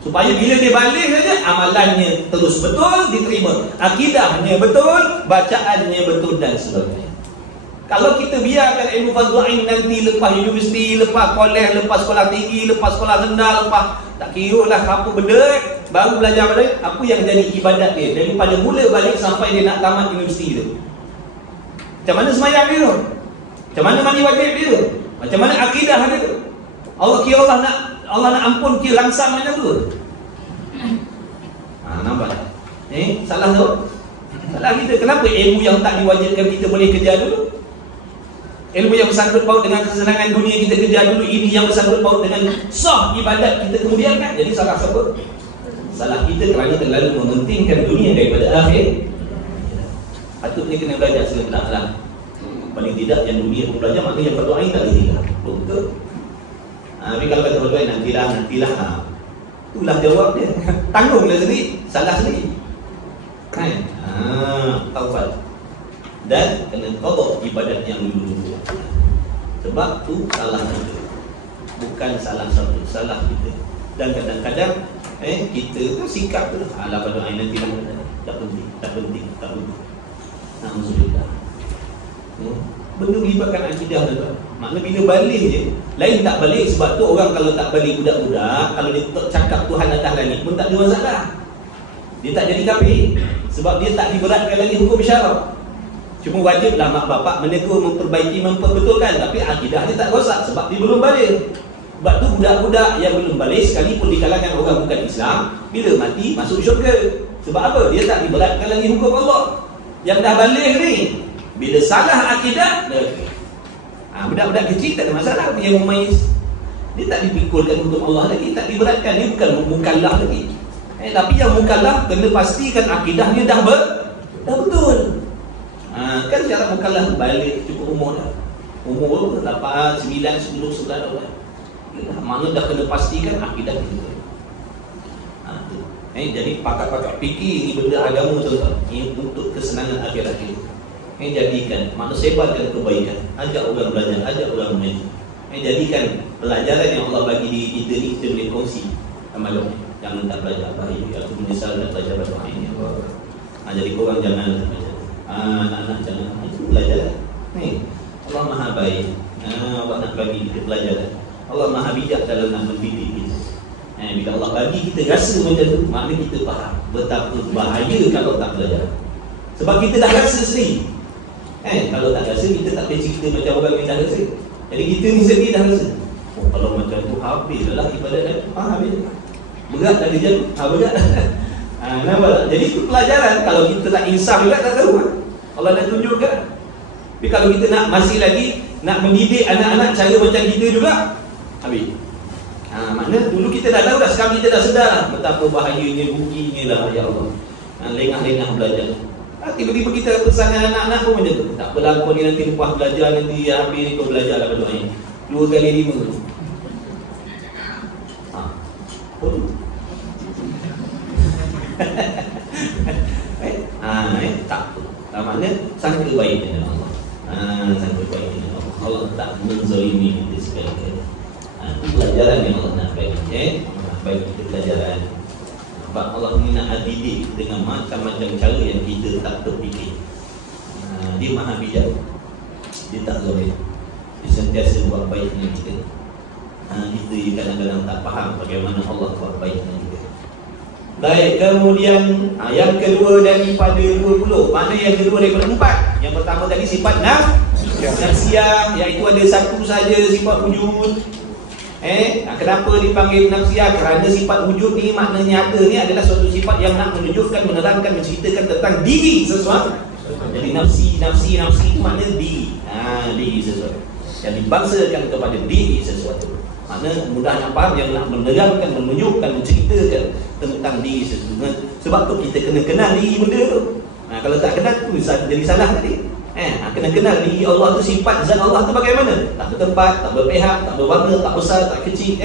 Supaya bila dia balik saja amalannya terus betul diterima, akidahnya betul, bacaannya betul dan sebagainya. Kalau kita biarkan ilmu fardu ain nanti lepas universiti, lepas kolej, lepas sekolah tinggi, lepas sekolah rendah, lepas tak kira lah apa benda, baru belajar balik, apa yang jadi ibadat dia daripada mula balik sampai dia nak tamat universiti tu. Macam mana sembahyang dia tu? Macam mana mandi wajib dia tu? Macam mana akidah dia tu? Allah kira Allah nak ampun kira langsam macam tu. Nampak tak? Salah tu? Salah kita. Kenapa ilmu yang tak diwajibkan kita boleh kejar dulu? Ilmu yang bersangkut paut dengan kesenangan dunia kita kejar dulu. Ini yang bersangkut paut dengan sah ibadat kita kemudian kan? Jadi salah siapa? Salah kita kerana terlalu mementingkan dunia daripada akhir. Patutnya kena belajar sebenarnya. Paling tidak yang dunia pun belajar, maka yang fardu ain tak boleh tinggal. Betul. Tapi kalau kata fardu ain nantilah. Itulah jawab dia. Tanggunglah sendiri, salah sendiri. Kan? Taubat. Dan kena qada ibadat yang dulu. Sebab tu salah kita. Bukan salah satu, salah kita. Dan kadang-kadang kita tu sikap tu ala fardu ain nantilah. Tak penting. Alhamdulillah. Benda melibatkan akidah tu. Makna bila balik je, lain tak balik. Sebab tu orang kalau tak balik budak-budak, kalau dia cakap Tuhan atas langit pun tak ada masalah. Dia tak jadi kafir. Sebab dia tak diberatkan lagi hukum syarak. Cuma wajiblah mak bapak menegur, memperbaiki, memperbetulkan. Tapi akidah dia tak rosak sebab dia belum balik. Sebab tu budak-budak yang belum balik, sekalipun di kalangan orang bukan Islam, bila mati masuk syurga. Sebab apa? Dia tak diberatkan lagi hukum Allah. Yang dah balik ni, bila salah akidah, budak-budak kecil tak ada masalah. Yang memayis, dia tak dipikulkan untuk Allah lagi, tak diberatkan. Dia bukan mukallaf lagi. Tapi yang mukallaf kena pastikan akidahnya dah betul. Kan cara mukallaf balik cukup umur dah. Umur 8, 9, 10, 11 tahun. Mana dah kena pastikan akidah kita. Jadi pakar-pakar fikir ni benda agama tuan-tuan. Ini untuk kesenangan akhirat kita. Jadikan, makna sebarkan kebaikan. Ajak orang belajar, ajak orang mengaji. Jadikan pelajaran yang Allah bagi diri kita ni, kita boleh kongsi amalan. Jangan tak belajar bahaya. Aku menyesal tak belajar bahasa ini. Jadi korang jangan belajar. Anak-anak jangan. Itu belajar. Allah Maha baik. Allah nak bagi kita pelajaran. Allah Maha bijak dalam nak mendidik kita. Bila Allah bagi kita rasa macam tu, maknanya kita faham betapa bahaya kalau tak belajar. Sebab kita dah rasa sendiri. Kalau tak rasa, kita tak boleh cerita macam orang yang dah rasa. Jadi kita ni sendiri dah rasa. Kalau macam tu habis lah ibadat dah. Habis. Berat tak dia jatuh. Berat. Nampak tak? Jadi itu pelajaran. Kalau kita tak insaf juga tak tahu. Allah dah tunjukkan. Tapi kalau kita nak masih lagi nak mendidik anak-anak cara macam kita juga, habis. Maknanya dulu kita dah tahu dah, sekarang kita dah sedar betapa bahayanya, ruginya lah ya Allah. Lengah-lengah belajar. Tiba-tiba kita pesanan anak-anak pun macam tu. Tak apalah kau ni nanti lepas belajar, nanti habis ni kau belajar lah berdoa ni 2 kali 5 tu. Tak apa. Maknanya sangka baik dengan Allah. Sangka baik dengan Allah. Allah tak menzalimi kita sekali-kali. Itu pelajaran yang Allah nak bagi. Allah bagi kita pelajaran. Sebab Allah ni nak didik dengan macam-macam cara yang kita tak terfikir. Dia Maha bijak. Dia tak zalim. Dia sentiasa buat baik dengan kita. Kita kadang-kadang tak faham bagaimana Allah buat baik dengan kita. Baik, kemudian yang kedua daripada 20. Mana yang kedua daripada 4? Yang pertama tadi sifat nafsiyah, iaitu ada satu saja sifat wujud. Kenapa dipanggil nafsiyah? Kerana sifat wujud ni, makna nyata ni adalah suatu sifat yang nak menunjukkan, menerangkan, menceritakan tentang diri sesuatu. Jadi nafsi itu makna diri. Diri sesuatu yang dibangsakan kepada diri sesuatu. Makna mudah nak faham, yang nak menerangkan, menunjukkan, menceritakan tentang diri sesuatu. Sebab tu kita kena kenal diri benda tu. Kalau tak kenal tu jadi salah tadi. Kena kenal diri Allah tu, sifat zat Allah tu bagaimana? Tak bertempat, tak berpihak, tak berwarna, tak besar, tak kecil.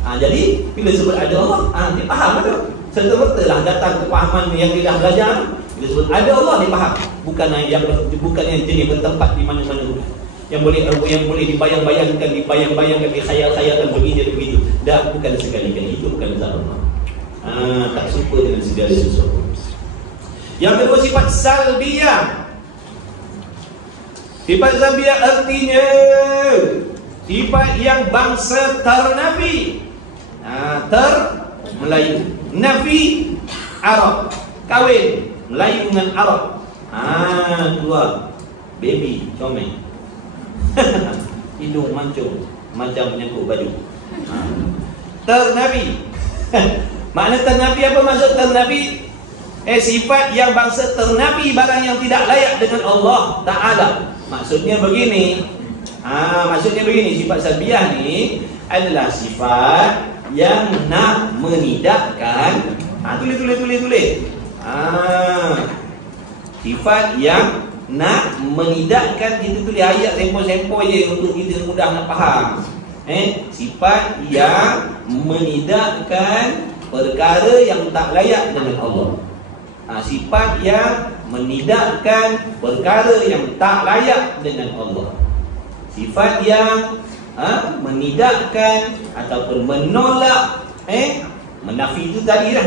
Jadi bila sebut ada Allah, dia faham tu. Serta-merta lah datang kepahaman yang dia dah belajar. Bila sebut ada Allah, dia faham. Bukan yang jenis bertempat di mana-mana. Yang boleh dibayang-bayangkan, dikhayal-khayalkan begitu. Dah bukan sekali-kali, itu bukan zat Allah. Tak serupa dengan segala sesuatu. Yang kedua sifat salbiyah. Sifat salbiyah artinya sifat yang bangsa ternafi. Melayu, nafi Arab, kahwin Melayu dengan Arab. Keluar baby comel. Hidung mancung macam menyangkut baju. Ternafi. Makna ternafi apa maksud ternafi? Sifat yang bangsa ternafi barang yang tidak layak dengan Allah Ta'ala. Maksudnya begini. Maksudnya begini, sifat salbiyah ni adalah sifat yang nak menidakkan. Tulis. Sifat yang nak menidakkan, kita tulis ayat sempoi-sempoi je untuk kita mudah nak faham. Sifat yang menidakkan perkara yang tak layak dengan Allah. Sifat yang menidakkan perkara yang tak layak dengan Allah. Sifat yang menidakkan ataupun menolak, menafi itu tadi lah,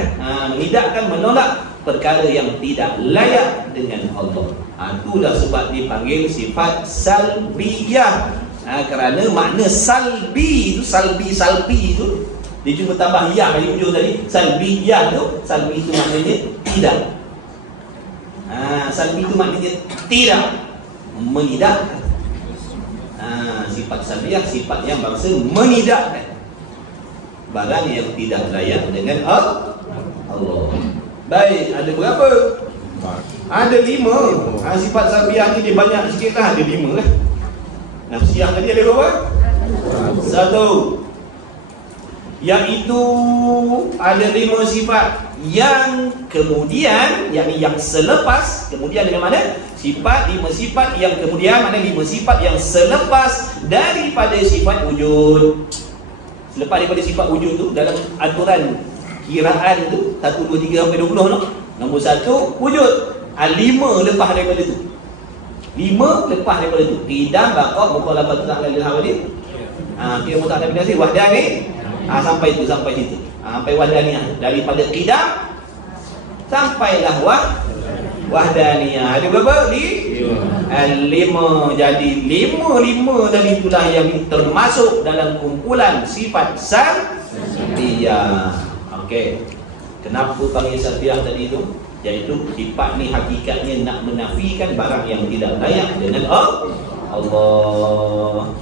menidakkan, menolak perkara yang tidak layak dengan Allah. Itulah sebab dipanggil sifat salbiyah. Kerana makna salbi itu, salbi itu dia cuma tambah ya di hujung tadi. Salbiyah tu, salbi itu maknanya tidak. Salbi itu maknanya tidak menidakkan. Sifat salbiyah, sifat yang bangsa menidakkan barang yang tidak layak dengan Allah. Baik, ada berapa? Ada 5. Sifat salbiyah ni dia banyak sikit lah, ada 5 lah. Nafsiyah tadi ada berapa? 1. Iaitu ada 5 sifat yang kemudian, yakni yang selepas, kemudian dengan mana? Sifat, 5 sifat yang kemudian, mana 5 sifat yang selepas daripada sifat wujud. Selepas daripada sifat wujud tu, dalam aturan kiraan tu 1, 2, 3 sampai 20 tu, nombor 1 wujud, 5 lepas daripada tu, 5 lepas daripada tu. Qidam, baqa, mukhalafat, ta'ala ilham dia. Kira mutak Nabi Nasir wahdani. Sampai situ, sampai wahdaniyah. Daripada qidam sampailah wahdaniyah. Ada berapa? 5. Jadi 5 dan itulah yang termasuk dalam kumpulan sifat salbiyah. Okey. Kenapa panggil salbiyah tadi tu? Iaitu sifat ni hakikatnya nak menafikan barang yang tidak layak dengan Allah.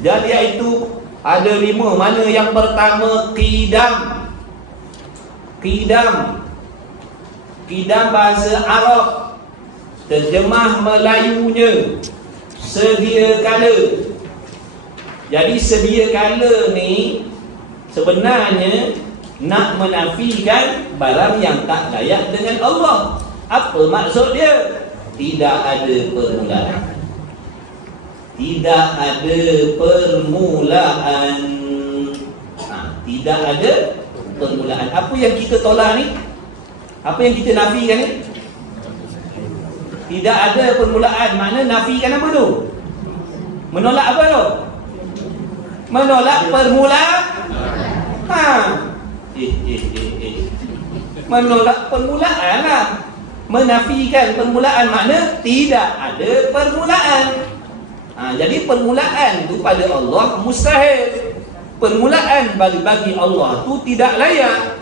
Jadi iaitu ada 5. Mana yang pertama? Qidam. Qidam bahasa Arab, terjemah Melayunya sedia kala. Jadi sedia kala ni sebenarnya nak menafikan barang yang tak layak dengan Allah. Apa maksud dia? Tidak ada permulaan. Tidak ada permulaan. Tidak ada permulaan. Apa yang kita tolak ni? Apa yang kita nafikan ni? Tidak ada permulaan. Makna nafikan apa tu? Menolak apa tu? Menolak permulaan. Menolak permulaan lah. Menafikan permulaan makna tidak ada permulaan. Jadi permulaan tu pada Allah mustahil. Permulaan bagi Allah tu tidak layak.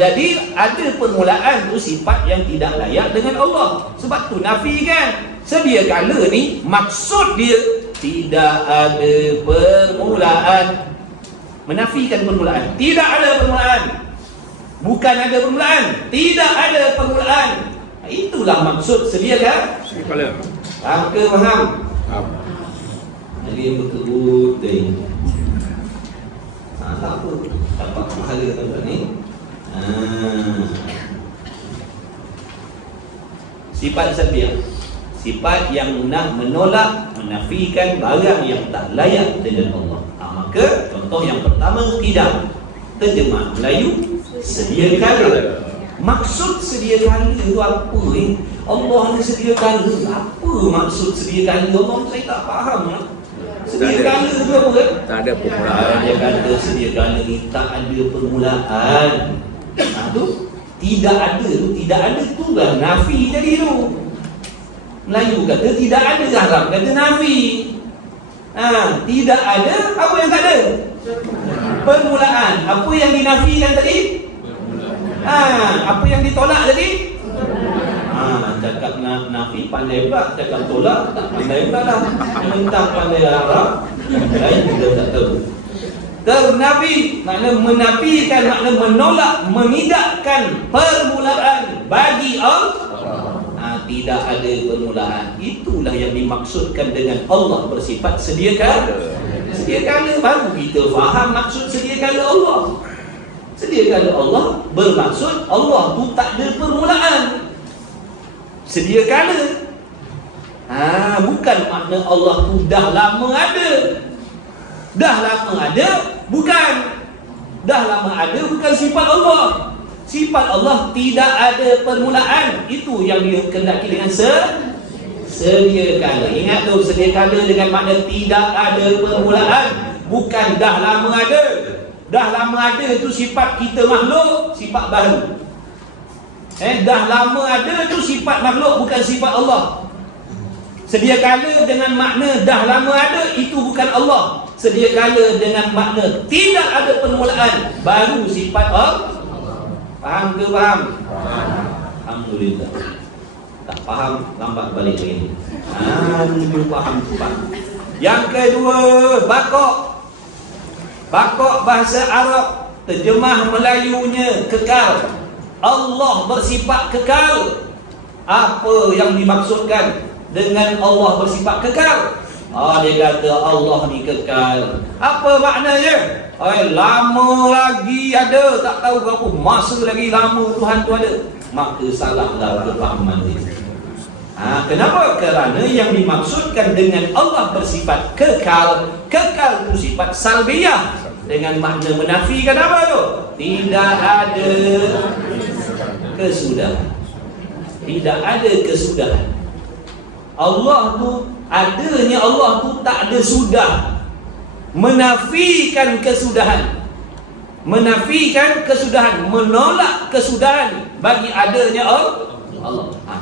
Jadi ada permulaan tu sifat yang tidak layak dengan Allah. Sebab tu nafikan. Sedia kala ni maksud dia tidak ada permulaan. Menafikan permulaan. Tidak ada permulaan. Bukan ada permulaan. Tidak ada permulaan. Itulah maksud sedia kan? Angka faham? Jadi betul-betul. Tak apa. Dapat pahala tuan ni. Sifat salbiyah, sifat yang nak menolak, menafikan barang yang tak layak dengan Allah. Maka contoh yang pertama qidam, terjemah Melayu sedia kala. Maksud sedia kala itu apa? Allah ni sedia kala. Apa maksud sedia kala? Allah saya tak faham. Sedia kala itu apa? Tak ada permulaan. Dia kata sedia kala ni tak ada permulaan. Tu tidak ada tu, tidak ada tu lah nafi tadi tu. Melayu kata tidak ada, Arab kata nafi. Tidak ada, apa yang tak ada? Permulaan. Apa yang dinafikan tadi? Apa yang ditolak tadi? Cakap nafi pandai pula, cakap tolak tak pandai pula lah. Mentang pandai Arab, lain kita tak tahu. ternafi, makna menafikan, makna menolak, menidakkan permulaan bagi Allah. Tidak ada permulaan. Itulah yang dimaksudkan dengan Allah bersifat sedia kala. Sedia kala baru kita faham maksud sedia kala Allah. Sedia kala Allah bermaksud Allah tu tak ada permulaan. Sedia kala. Bukan makna Allah tu dah lama ada. Dah lama ada, bukan. Dah lama ada bukan sifat Allah. Sifat Allah tidak ada permulaan. Itu yang dikehendaki dengan sedia kala. Ingat tu, sedia kala dengan makna tidak ada permulaan, bukan dah lama ada. Dah lama ada itu sifat kita makhluk, sifat baru. Dah lama ada itu sifat makhluk, bukan sifat Allah. Sedia kala dengan makna dah lama ada, itu bukan Allah. Sedia kala dengan makna tidak ada permulaan, baru sifat Allah. Faham ke faham? Alhamdulillah. Tak faham, lambat balik lagi. Faham cepat. Yang kedua, bakok. Bakok bahasa Arab, terjemah Melayunya kekal. Allah bersifat kekal. Apa yang dimaksudkan dengan Allah bersifat kekal? Dia kata Allah ni kekal. Apa maknanya? Lama lagi ada, tak tahu berapa masa lagi lama Tuhan tu ada. Maka salahlah kefahaman dia. Kenapa? Kerana yang dimaksudkan dengan Allah bersifat kekal, kekal itu sifat salbiyah, dengan makna menafikan apa tu? Tidak ada kesudahan. Tidak ada kesudahan. Allah tu, adanya Allah tu tak ada sudah. Menafikan kesudahan. Menafikan kesudahan, menolak kesudahan bagi adanya Allah.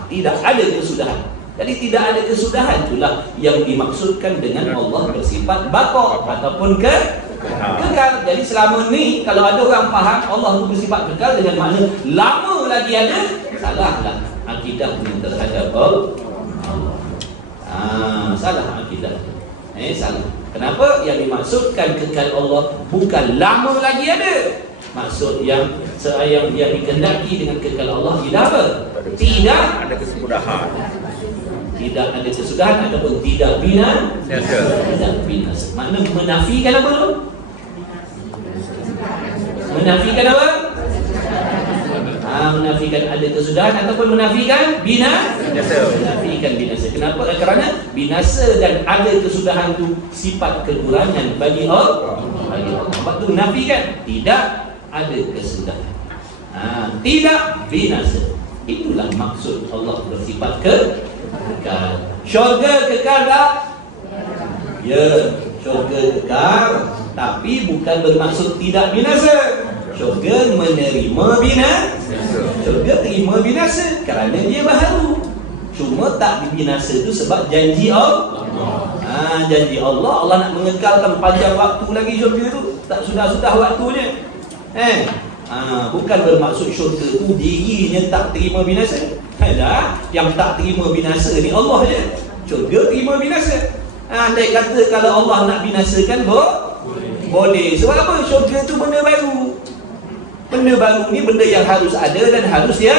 Tidak ada kesudahan. Jadi tidak ada kesudahan, itulah yang dimaksudkan dengan Allah bersifat baqo ataupun kekal. Jadi selama ni kalau ada orang faham Allah itu bersifat kekal dengan makna lama lagi ada, salahlah akidah terhadap Allah. Salah akidah. Salah. Kenapa? Yang dimaksudkan kekal Allah bukan lama lagi ada. Maksud yang dikehendaki dengan kekal Allah tidak apa? Tidak ada kesudahan. Tidak ada kesudahan ataupun tidak binasa. Tidak binasa. Makna menafikan apa tu? Menafikan apa? Menafikan ada kesudahan ataupun menafikan binasa. Menafikan binasa. Kenapa? Kerana binasa dan ada kesudahan itu sifat kekurangan bagi Allah. Sebab tu menafikan tidak ada kesudahan. Tidak binasa. Itulah maksud Allah bersifat kekal. Syurga kekal tak? Ya, syurga kekal, tapi bukan bermaksud tidak binasa. Syurga menerima binasa. Syurga terima binasa kerana dia baharu. Cuma tak dibinasa itu sebab janji Allah. Janji Allah nak mengekalkan panjang waktu lagi syurga itu. Tak sudah-sudah waktunya. Bukan bermaksud syurga itu dirinya tak terima binasa. Yang tak terima binasa ni Allah je. Syurga terima binasa. Andai kata kalau Allah nak binasakan boleh. Sebab apa? Syurga itu benda baru. Benda baru ni benda yang harus ada dan harus dia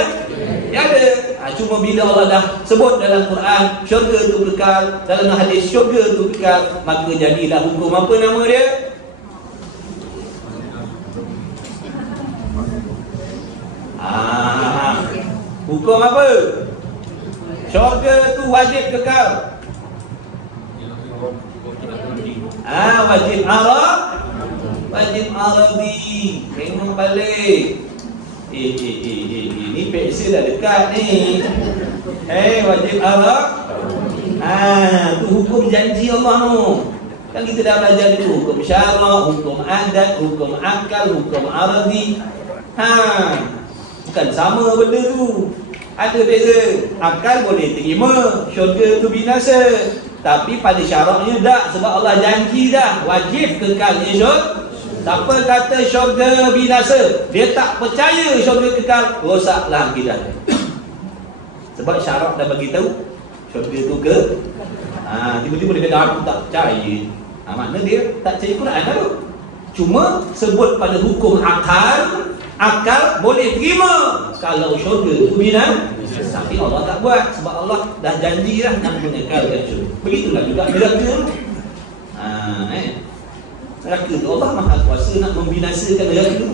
ada. Cuma bila Allah dah sebut dalam Quran syurga itu kekal, dalam hadis syurga itu kekal, maka jadilah hukum apa nama dia? Hukum apa? Syurga itu wajib kekal. Wajib Arab, wajib Arabi. Tengok balik. Ini pensel dah dekat ni. Wajib Arab. Tu hukum janji Allah tu. Kan kita dah belajar dulu hukum syarak, hukum adat, hukum akal, hukum Arabi. Bukan sama benda tu. Ada beza. Akal boleh terima syurga tu binasa, tapi pada syaraknya tak. Sebab Allah janji dah wajib kekalnya syurga. Siapa kata syurga binasa, dia tak percaya syurga kekal, rosaklah akidah. Sebab syarak dah bagi tahu syurga tu tiba-tiba dia kata aku tak percaya. Makna dia tak percaya Quran tu. Cuma sebut pada hukum akal, akal boleh terima kalau syurga itu bilang, tapi Allah tak buat sebab Allah dah janji lah nak mengekalkan syurga. Begitulah juga neraka. Neraka tu Allah Maha Kuasa nak membinasakan neraka tu.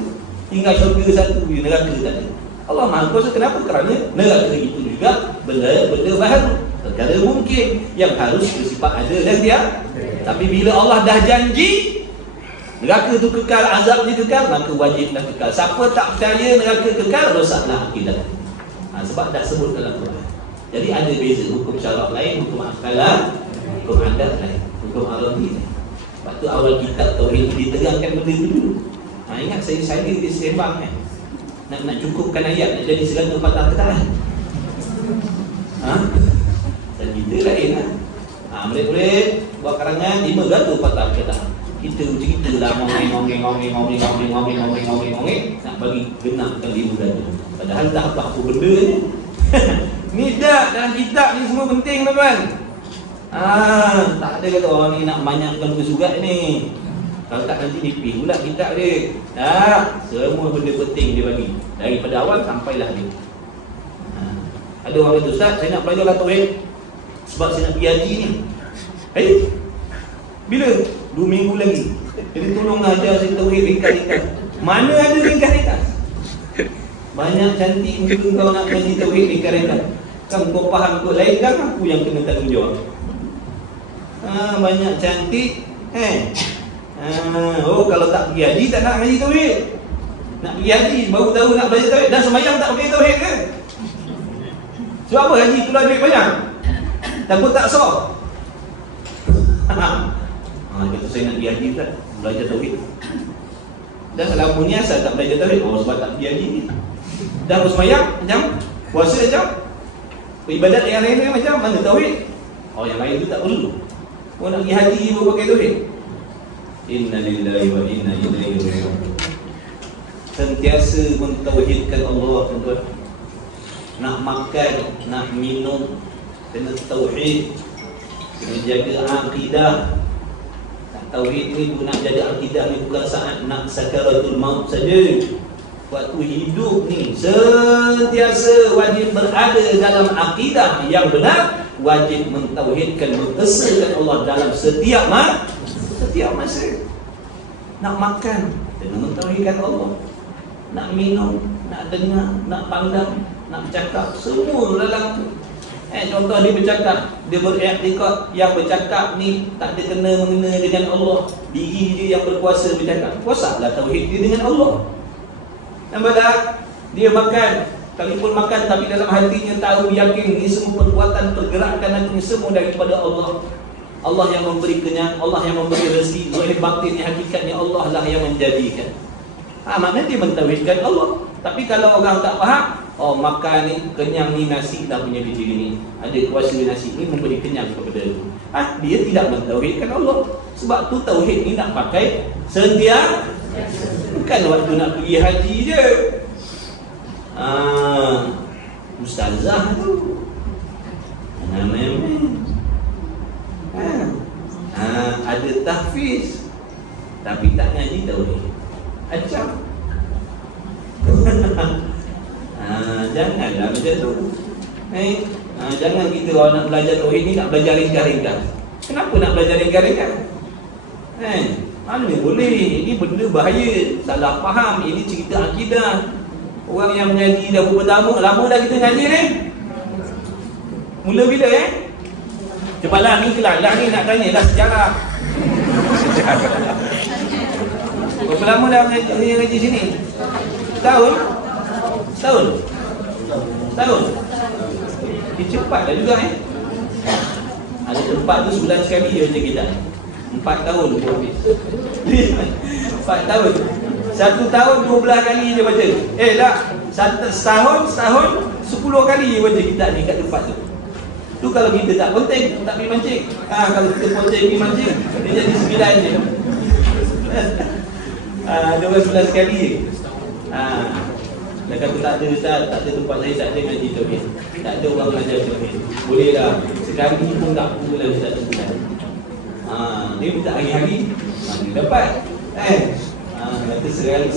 Tinggal syurga satu, neraka tak ada. Allah Maha Kuasa. Kenapa? Kerana neraka itu juga benda baharu, perkara mungkin yang harus bersifat ada dan dia. Tapi bila Allah dah janji neraka itu kekal, azabnya kekal, maka wajiblah kekal. Siapa tak percaya neraka kekal, rosaklah akidah. Sebab dah sebut dalam Quran. Jadi ada beza hukum syarak lain, hukum akalan, hukum adat lain, hukum arabi lain. Sebab tu awal kitab tauhid diterangkan benda itu dulu. Ingat saya di sembang kan, nak cukupkan ayat, nak jadi 100 patah ketahan. Dan kita lain lah. Murid-murid buat karangan 500 patah ketahan. Kita cerita lah ngomong, nak bagi genapkan 500. Padahal tak apa-apa benda ni. Ni dah dalam kitab ni semua penting tuan-tuan. Tak ada kata orang ni nak banyakkan bersurat ni. Kalau tak nanti nipis pula kitab dia. Semua benda penting dia bagi. Daripada awal sampailah dia. Ada orang kata, Ustaz, saya nak belajar tauhid sebab saya nak pergi haji ni. Bila? 2 minggu lagi. Jadi tolonglah ajar saya tauhid ringkas-ringkas. Mana ada ringkas-ringkas? Banyak cantik muka kau nak ngaji tauhid ringkas-ringkas. Kan kau faham kau lain kan aku yang kena tanggungjawab. Banyak cantik. Kalau tak pergi haji tak nak ngaji tauhid. Nak pergi haji baru tahu nak belajar tauhid. Dan sembahyang tak pakai tauhid ke? Sebab apa haji keluar duit banyak? Takut tak sah. Kata saya nak pergi haji kan, belajar tauhid. Dan selama ni asal tak belajar tauhid, sebab tak pergi haji ni. Dan bersemayang macam, puasa macam, ibadat yang lain macam, mana tauhid? Yang lain tu tak perlu. Kau nak pergi haji baru pakai tauhid. Inna lillahi wa inna ilaihi raji'un. Sentiasa mentauhidkan Allah, tuan-tuan. Nak makan, nak minum, kena tauhid, kena jaga akidah. Tauhid ni nak jaga akidah ni bukan saat nak sakaratul maut saja. Waktu hidup ni sentiasa wajib berada dalam akidah yang benar, wajib mentauhidkan, mengesahkan Allah dalam setiap masa. Nak makan, kena mentauhidkan Allah. Nak minum, nak dengar, nak pandang, nak bercakap, semua dalam tu. Contoh dia bercakap, dia beriktikad yang bercakap ni tak ada kena-mengena dengan Allah. Diri dia yang berkuasa bercakap. Kuasalah tauhid dia dengan Allah. Nampak tak? Dia makan, sekalipun makan tapi dalam hatinya tahu, yakin ni semua perbuatan pergerakan nanti semua daripada Allah. Allah yang memberi kenyang, Allah yang memberi rezeki, zahir batin hakikatnya Allah lah yang menjadikan. Maknanya dia mentauhidkan Allah. Tapi kalau orang tak faham, makan ni, kenyang ni, nasi dah punya diri ni, ada kuasa nasi ni memberi kenyang kepada dia. Dia tidak mentauhidkan Allah. Sebab tu tauhid ni nak pakai sentiasa, bukan waktu nak pergi haji je. Ustazah tu ada tahfiz tapi tak ngaji tauhid. Acam. Janganlah macam tu. Jangan kita orang nak belajar tauhid ni nak belajar ringkas-ringkas. Kenapa nak belajar ringkas-ringkas? Mana boleh? Ini benda bahaya, salah faham. Ini cerita akidah. Orang yang mengaji dah berapa lama dah kita ngaji ni? Mula bila Cepat ni kelas lah ni nak tanya dah sejarah. Berapa lama dah ngaji sini? Setahun? Cepat dah juga Ada tempat tu sebulan sekali dia baca kitab. 4 tahun dia habis. 4 tahun. 1 tahun 12 kali dia baca. Setahun 10 kali dia baca kitab ni kat tempat tu. Tu kalau kita tak penting, tak pergi mancing. Kalau kita penting pergi mancing, dia jadi 9 je. 12 kali je. Dia kata tak ada Ustaz, tak ada tempat saya, tak ada ngaji tauhid, tak ada orang belajar tauhid. Boleh lah, sekali pun tak perlu lah Ustaz sebulan. Dia minta hari-hari, dia dapat. Kata sehari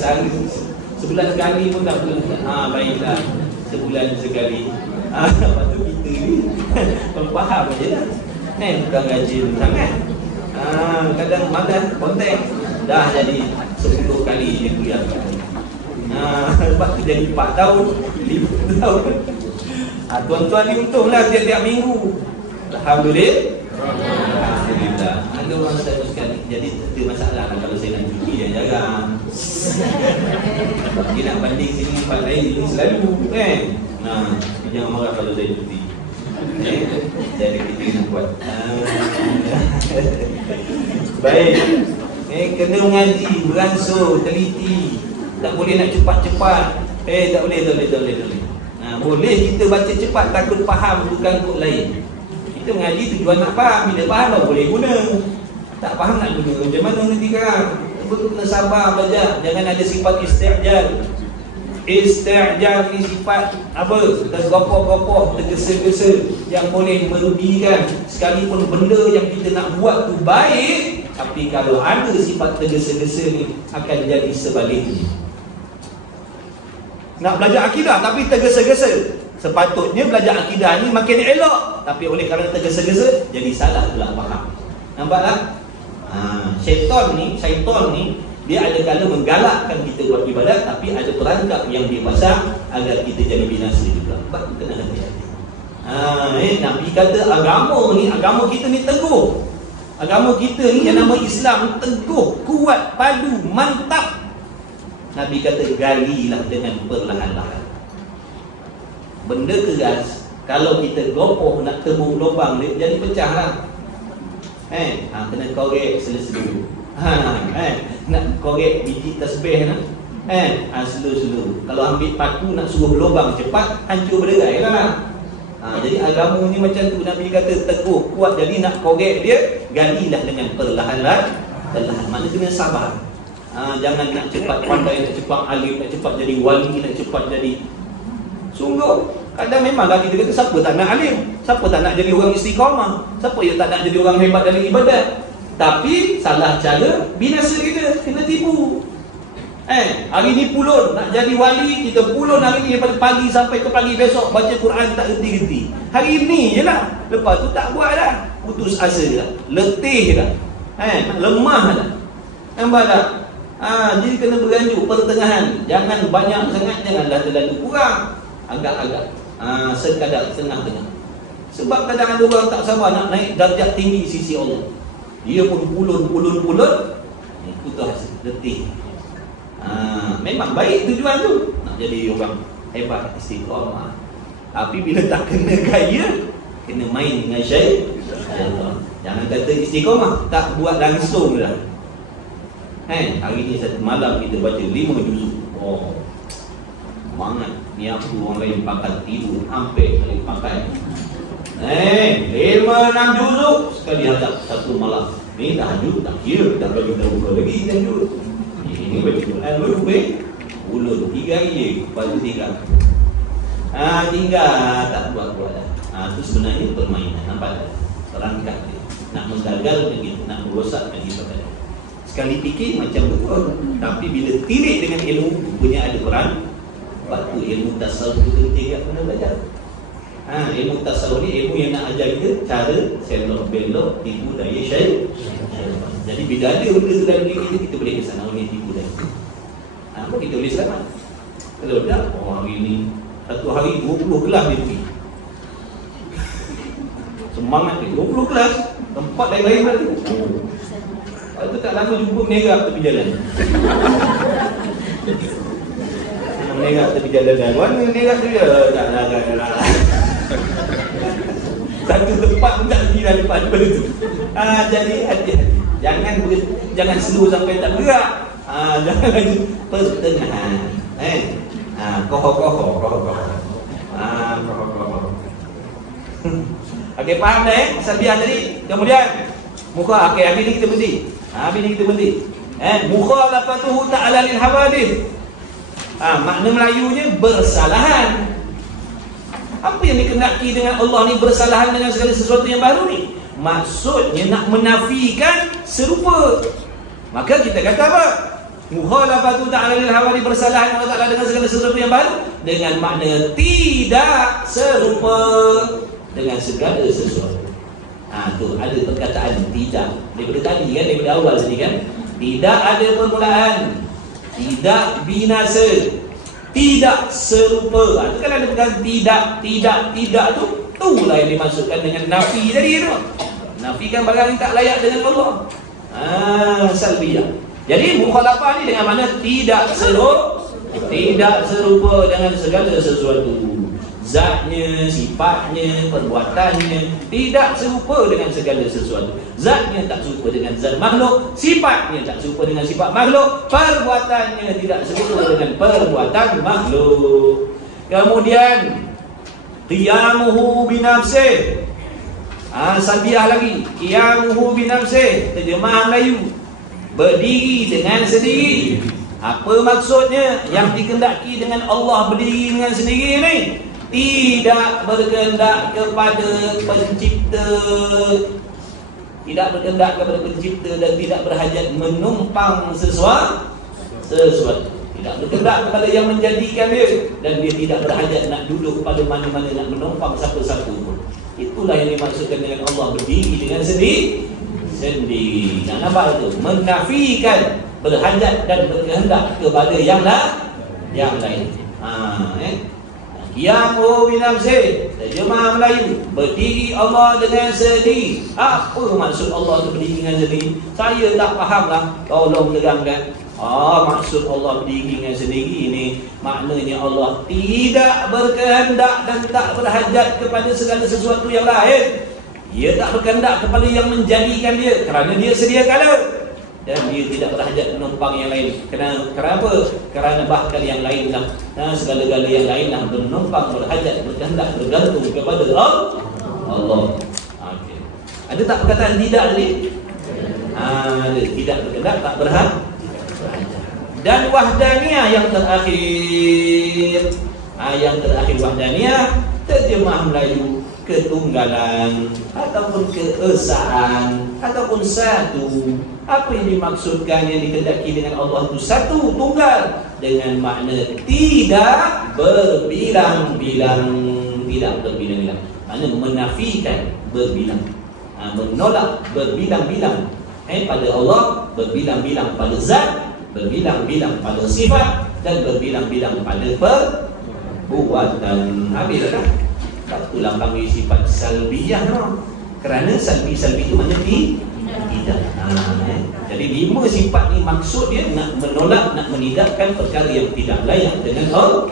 sebulan sekali pun tak boleh. Baiklah, sebulan sekali. Lepas tu kita ni faham je lah. Bukan rajin sangat. Kadang malas kontak dah jadi 10 kali je kuliah. Lepas tu jadi 4 tahun, 5 tahun. Tuan-tuan ni untunglah tiap-tiap minggu. Alhamdulillah. Alhamdulillah. Ada orang satu sekali. Jadi ada masalah kalau saya nak cuti dia jarang. Dia nak banding sini tempat lain ini selalu kan. Jangan marah kalau saya cuti. Jadi kita nak buat. Baik. Kena mengaji, beransur, teliti. Tak boleh nak cepat-cepat. Tak boleh. Boleh kita baca cepat takut faham bukan kod lain. Kita mengaji tujuan nak faham. Bila faham baru boleh guna. Tak faham nak guna macam mana nanti sekarang. Betul kena sabar belajar. Jangan ada sifat isti'jal. Isti'jal ni sifat apa? Tergopoh-gopoh, tergesa-gesa yang boleh merugikan. Sekalipun benda yang kita nak buat tu baik, tapi kalau ada sifat tergesa-gesa ni akan jadi sebaliknya. Nak belajar akidah tapi tergesa-gesa. Sepatutnya belajar akidah ni makin elok, tapi oleh kerana tergesa-gesa jadi salah pula faham. Nampak tak? Syaitan ni dia ada kala menggalakkan kita buat ibadat, tapi ada perangkap yang dia pasang agar kita jadi binasa juga. Sebab tu kena hati-hati. Nabi kata agama kita ni teguh. Agama kita ni yang nama Islam teguh, kuat, padu, mantap. Nabi kata galilah dengan perlahan-lahan. Benda keras kalau kita gopoh nak tebuk lubang dia jadi pecah lah. Kena korek selu-selu. Nak korek biji tasbih nak. Selu-selu. Kalau ambil paku nak suruh lubang cepat, hancur berderai lah. Jadi agama ni macam tu. Nabi kata teguh, kuat. Jadi nak korek dia, galilah dengan perlahan-lahan. Mana kena sabar. Jangan nak cepat pandai, nak cepat alim, nak cepat jadi wali, nak cepat jadi. Sungguh kadang memanglah kita kata siapa tak nak alim, siapa tak nak jadi orang istiqamah, siapa yang tak nak jadi orang hebat dalam ibadat. Tapi salah cara binasa kita, kena tipu. Hari ni pulun nak jadi wali, kita pulun hari ni daripada pagi sampai ke pagi besok baca Quran tak reti-reti. Hari ni je lah, lepas tu tak buat dah, putus asa dah, letih dah, lemah dah. Nampak tak? Jadi kena beranjuk pertengahan. Jangan banyak sangat, janganlah terlalu kurang. Agak-agak, sekadar tengah-tengah. Sebab kadang ada orang tak sabar nak naik darjat tinggi sisi Allah. Dia pun pulun, putus asa, letih. Memang baik tujuan tu, nak jadi orang hebat, istiqamah. Tapi bila tak kena gaya, kena main dengan syaitan. Jangan kata istiqamah, tak buat langsung lah. Hari ni satu malam kita baca 5 juzuk. Semangat. Ni aku orang lain pakai tidur hampir kali pakai. 5-6 juzuk sekali hadap satu malam. Ni tahajud tak kira, tak bagi tahu lagi tahajud. Ini baca Quran baru ulun 3 hari je, lepas tu tinggal. Tinggal tak buat-buat dah. Itu sebenarnya permainan. Nampak tak? Perangkat dia nak menggagalkan kita, nak merosakkan kita. Sekali fikir macam betul, tapi bila tirik dengan ilmu punya ada peran. Sebab tu ilmu tasawuf itu penting tak pernah belajar. Ilmu tasawuf ni ilmu yang nak ajar kita cara selok belok tipu daya syaitan. Jadi bila ada benda tu dalam diri kita, kita boleh kesana orang ni tipu daya. Apa kita boleh selamat? Kalau tak, hari ni satu hari 20 kelas dia pergi. Semangat dia 20 kelas, tempat lain-lain lagi. Lepas tu tak lama jumpa menerak tepi jalan. Menerak tepi jalan. Mana menerak tepi jalan? Tak. Satu tempat pun tak pergi dah depan daripada tu. Jadi hati-hati. Jangan slow sampai tak gerak. Jangan lagi pertengahan. Koho-koho. Koho-koho. Okey, faham dah pasal biar tadi. Kemudian muka, okey, habis ni kita berhenti. Mukhalafatuhu ta'ala lil hawadith. Makna Melayunya bersalahan. Apa yang dikehendaki dengan Allah ni bersalahan dengan segala sesuatu yang baru ni? Maksudnya nak menafikan serupa. Maka kita kata apa? Mukhalafatu ta'ala lil hawa, bersalahan Allah Ta'ala dengan segala sesuatu yang baru, dengan makna tidak serupa dengan segala sesuatu. Tu ada perkataan tidak daripada tadi kan, daripada awal tadi kan. Tidak ada permulaan, tidak binasa, tidak serupa. Itu kan ada perkataan tidak tu. Itulah yang dimaksudkan dengan nafi tadi tu. Nafikan barang yang tak layak dengan Allah. Salbiyah. Jadi mukhalafah ni dengan mana tidak serupa dengan segala sesuatu. Zatnya, sifatnya, perbuatannya tidak serupa dengan segala sesuatu. Zatnya tak serupa dengan zat makhluk, sifatnya tak serupa dengan sifat makhluk, perbuatannya tidak serupa dengan perbuatan makhluk. Kemudian qiyamuhu binafsih. Salbiah lagi. Qiyamuhu binafsih, terjemah Melayu, berdiri dengan sendiri. Apa maksudnya? Yang dikehendaki dengan Allah berdiri dengan sendiri ni tidak berkehendak kepada pencipta, tidak berkehendak kepada pencipta, dan tidak berhajat menumpang sesuatu. Tidak berkehendak kepada yang menjadikan dia, dan dia tidak berhajat nak duduk pada mana-mana, nak menumpang siapa-siapa pun. Itulah yang dimaksudkan dengan Allah berdiri dengan sendiri. Nak nampak itu? Menafikan berhajat dan berkehendak kepada yang lain. Qiyamuhu binafsih, terjemah Melayu, berdiri Allah dengan sendiri. Apa maksud Allah tu berdiri dengan sendiri? Saya tak faham lah, tolong terangkan. Maksud Allah berdiri dengan sendiri ni maknanya Allah tidak berkehendak dan tak berhajat kepada segala sesuatu yang lain. Dia tak berkehendak kepada yang menjadikan dia, kerana dia sedia kala. Dan dia tidak berhajat menumpang yang lain. Kenapa? Kerana bahkan yang lain lah, segala-gala yang lain lah menumpang, berhajat, berkehendak, bergantung kepada Allah. Okay. Ada tak perkataan tidak tadi? Ada. Tidak berkehendak, tak berhajat. Dan wahdaniyah yang terakhir. Yang terakhir wahdaniyah, terjemah Melayu ketunggalan ataupun keesaan ataupun satu. Apa yang dimaksudkan, yang dikehendaki dengan Allah itu satu, tunggal, dengan makna tidak berbilang-bilang. Tidak berbilang-bilang, makna menafikan berbilang, menolak berbilang-bilang. Pada Allah berbilang-bilang pada zat, berbilang-bilang pada sifat, dan berbilang-bilang pada perbuatan. Habis dah. Itulah panggil sifat salbiyah. Kerana salbi-salbi itu makna tidak. Jadi 5 sifat ni maksud dia nak menolak, nak menidakkan perkara yang tidak layak dengan Allah.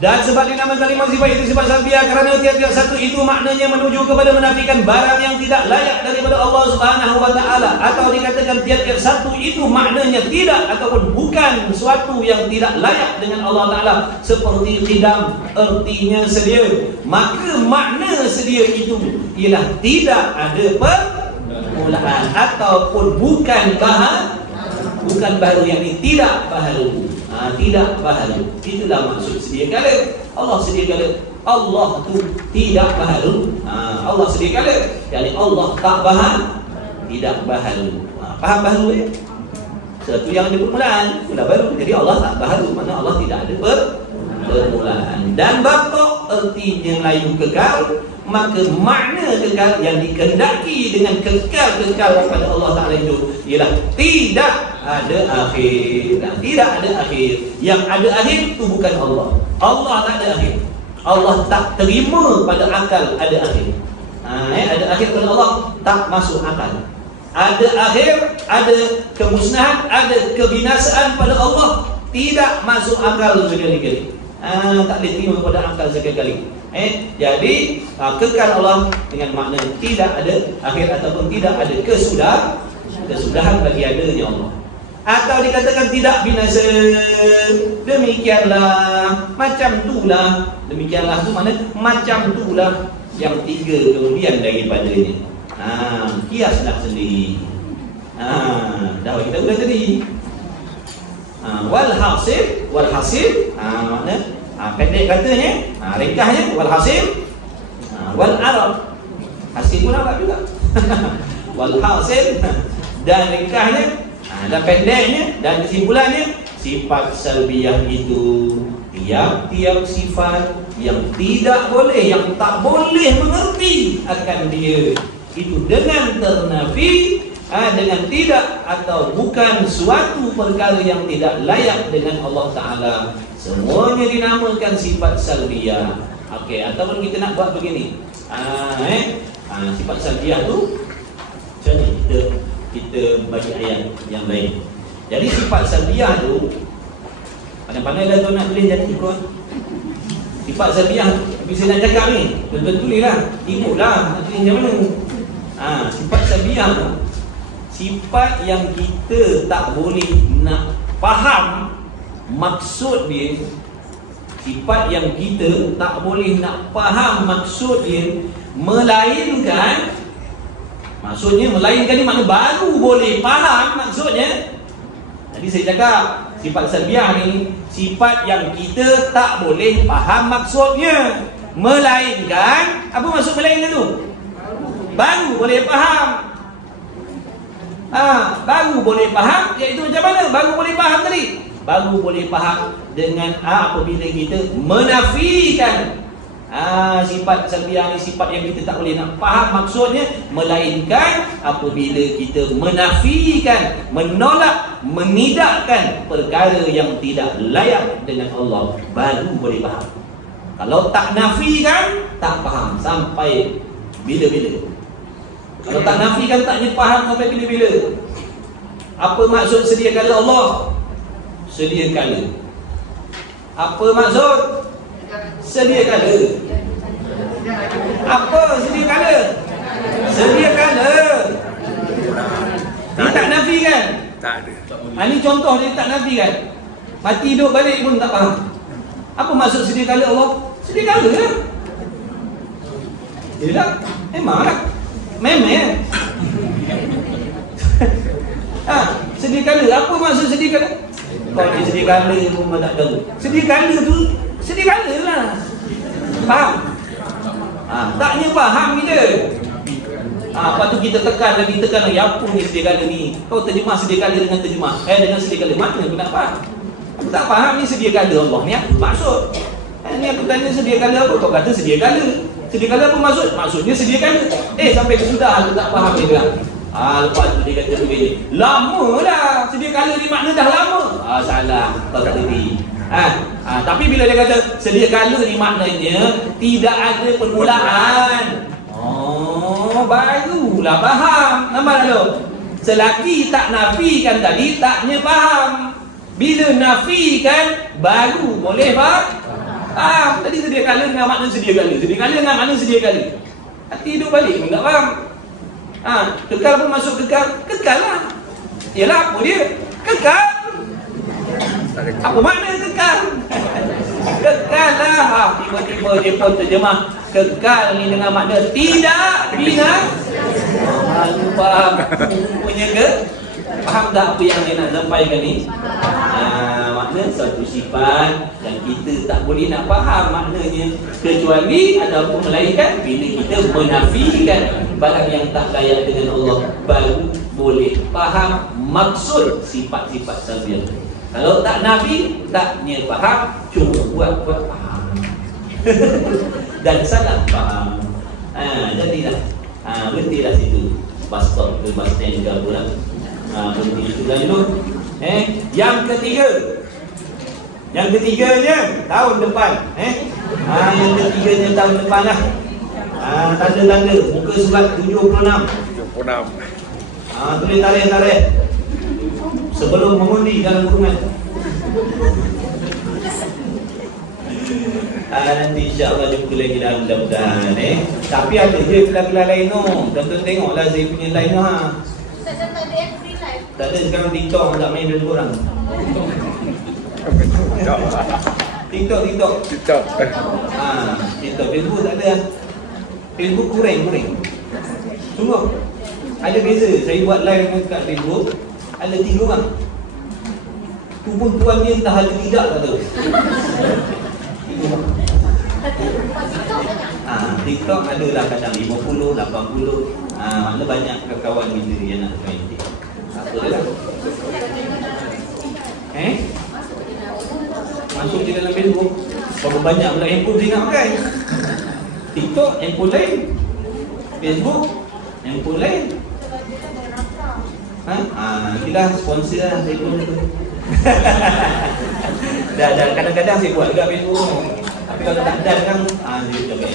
Dan sebab dinamakan 5 sifat itu sifat salbiyah kerana tiap-tiap satu itu maknanya menuju kepada menafikan barang yang tidak layak daripada Allah Subhanahu wa taala, atau dikatakan tiap-tiap satu itu maknanya tidak ataupun bukan sesuatu yang tidak layak dengan Allah taala, seperti qidam, artinya sedia. Maka makna sedia itu ialah tidak ada permulaan ataupun bukan baharu, yang ini tidak baharu. Tidak baharu. Itulah maksud sedia kala. Allah sedia kala. Allah tu tidak baharu. Allah sedia kala. Jadi Allah tak tidak baharu. Faham baharu ya? Sesuatu yang ada permulaan, itulah baru. Jadi Allah tak baharu, mana Allah tidak ada permulaan. Dan baqa artinya Melayu kekal. Maka makna kekal yang dikehendaki dengan kekal kepada Allah Ta'ala itu ialah tidak ada akhir. Tidak ada akhir. Yang ada akhir itu bukan Allah. Allah tak ada akhir. Allah tak terima pada akal ada akhir. Ada akhir pada Allah tak masuk akal. Ada akhir, ada kemusnahan, ada kebinasaan pada Allah, tidak masuk akal sekali-kali. Tak boleh terima pada akal sekali-kali. Jadi kekal Allah dengan makna tidak ada akhir ataupun tidak ada kesudahan bagi adanya Allah. Atau dikatakan tidak binasa. Demikianlah, macam itulah. Demikianlah itu makna macam itulah yang 3 kemudian daripadanya. Kiaslah sendiri. Dah kita udah tadi. Walhasil makna pendek katanya, ringkasnya walhasil, wal arab hasil pun Arab juga. Walhasil dan ringkasnya Dan pendeknya dan kesimpulannya, sifat salbiyah itu tiap-tiap sifat yang tidak boleh, yang tak boleh mengerti akan dia itu dengan ternafi, dengan tidak atau bukan suatu perkara yang tidak layak dengan Allah Ta'ala. Semuanya dinamakan sifat salbiyah. Okey, ataupun kita nak buat begini. Sifat salbiyah tu macam ni, kita bagi ayat yang lain. Jadi sifat salbiyah tu, pandai-pandai lah tuan nak tulis, jadi ikut sifat salbiyah. Bisa nak cakap ni, tuan-tuan tulis lah, ikutlah nak tulis macam mana. Sifat salbiyah tu sifat yang kita tak boleh nak faham maksud dia. Sifat yang kita tak boleh nak faham maksud dia, melainkan, maksudnya melainkan ni makna baru boleh faham maksudnya. Jadi saya cakap sifat salbiyah ni sifat yang kita tak boleh faham maksudnya, melainkan, apa maksud melainkan tu? Baru boleh faham. Baru boleh faham, iaitu macam mana baru boleh faham tadi? Baru boleh faham dengan apabila kita menafikan sifat salbiyah ni, sifat yang kita tak boleh nak faham maksudnya, melainkan apabila kita menafikan, menolak, menidakkan perkara yang tidak layak dengan Allah, baru boleh faham. Kalau tak nafikan, tak faham sampai bila-bila. Kalau tak nafikan, taknya faham sampai bila-bila. Apa maksud sedia kala Allah? Sedia kala. Apa maksud sedia kala? Apa sedia kala? Sedia kala. Dia tak nafikan. Tak ada. Ini contoh dia tak nafikan. Mati hidup balik pun tak faham. Apa maksud sedia kala Allah? Sedia kala lah. Dia tak? Memang lah. Memang. Sedia kala. Apa maksud sedia kala? Kalau dia sedia kala pun tak tahu. Sedia kala tu sedia kala lah. Faham? Taknya faham kita. Lepas tu kita tekan lagi. Apa ni sedia kala ni? Kau terjemah sedia kala dengan terjemah dengan sedia kala. Mana aku nak faham? Aku tak faham ni sedia kala Allah ni apa maksud? Ni aku tanya sedia kala apa? Kau kata sedia kala. Sedia kala apa maksud? Maksudnya sedia kala. Sampai kesudah aku tak faham dia bilang. Lepas tu dia kata begini, lama dah, sedia kala ni makna dah lama. Salah, kau tak reti. Tapi bila dia kata sedia kala ni maknanya tidak ada permulaan. Barulah faham. Nampak tak tu? Selagi tak nafikan tadi, taknya faham. Bila nafikan, baru boleh faham. Tadi sedia kala dengan makna sedia kala. Sedia kala dengan makna sedia kala. Hati hidup balik pun tak faham. Kekal pun masuk kekal. Kekal lah. Yelah, apa dia? Kekal. Apa makna kekal? Kekal lah. Tiba-tiba dia pun terjemah kekal ni dengan makna tidak binasa. Faham punya ke? Faham tak apa yang dia nak sampaikan ni? Makna satu sifat yang kita tak boleh nak faham maknanya, kecuali ataupun melainkan bila kita menafikan barang yang tak layak dengan Allah, baru boleh faham maksud sifat-sifat salbiyah. Kalau tak nafi, taknya faham, cuma buat faham. Dan salah faham. Jadilah berhentilah situ. Bus stop ke bus stand ke apa lah. Berhenti itu dulu. Yang ketiganya tahun depan. Yang ketiganya tahun depan lah. Tanda-tanda muka surat 76. Tulis tarikh sebelum mengundi dalam kurungan. Nanti insyaAllah jumpa lagi dalam mudah-mudahan. Tapi ada je kelas-kelas lain tu. Tonton tengoklah saya punya lain tu. Tak ada sekarang TikTok tak main dengan korang. TikTok. TikTok, Facebook tak ada. Facebook kurang. Sungguh. Ada beza. Saya buat live kat Facebook, ada 3 orang. Tu pun tuan dia entah ada tidak tak tahu. TikTok ada lah kadang 50, 80. Mana banyak kawan kita yang nak main TikTok. Boleh lah. Masuk di dalam Facebook. Berapa banyak pula handphone dia nak pakai. TikTok, handphone lain. Facebook, handphone lain. Nantilah sponsor lah handphone tu. Dah kadang-kadang saya buat juga Facebook. Tapi kalau tak ada kan, saya coba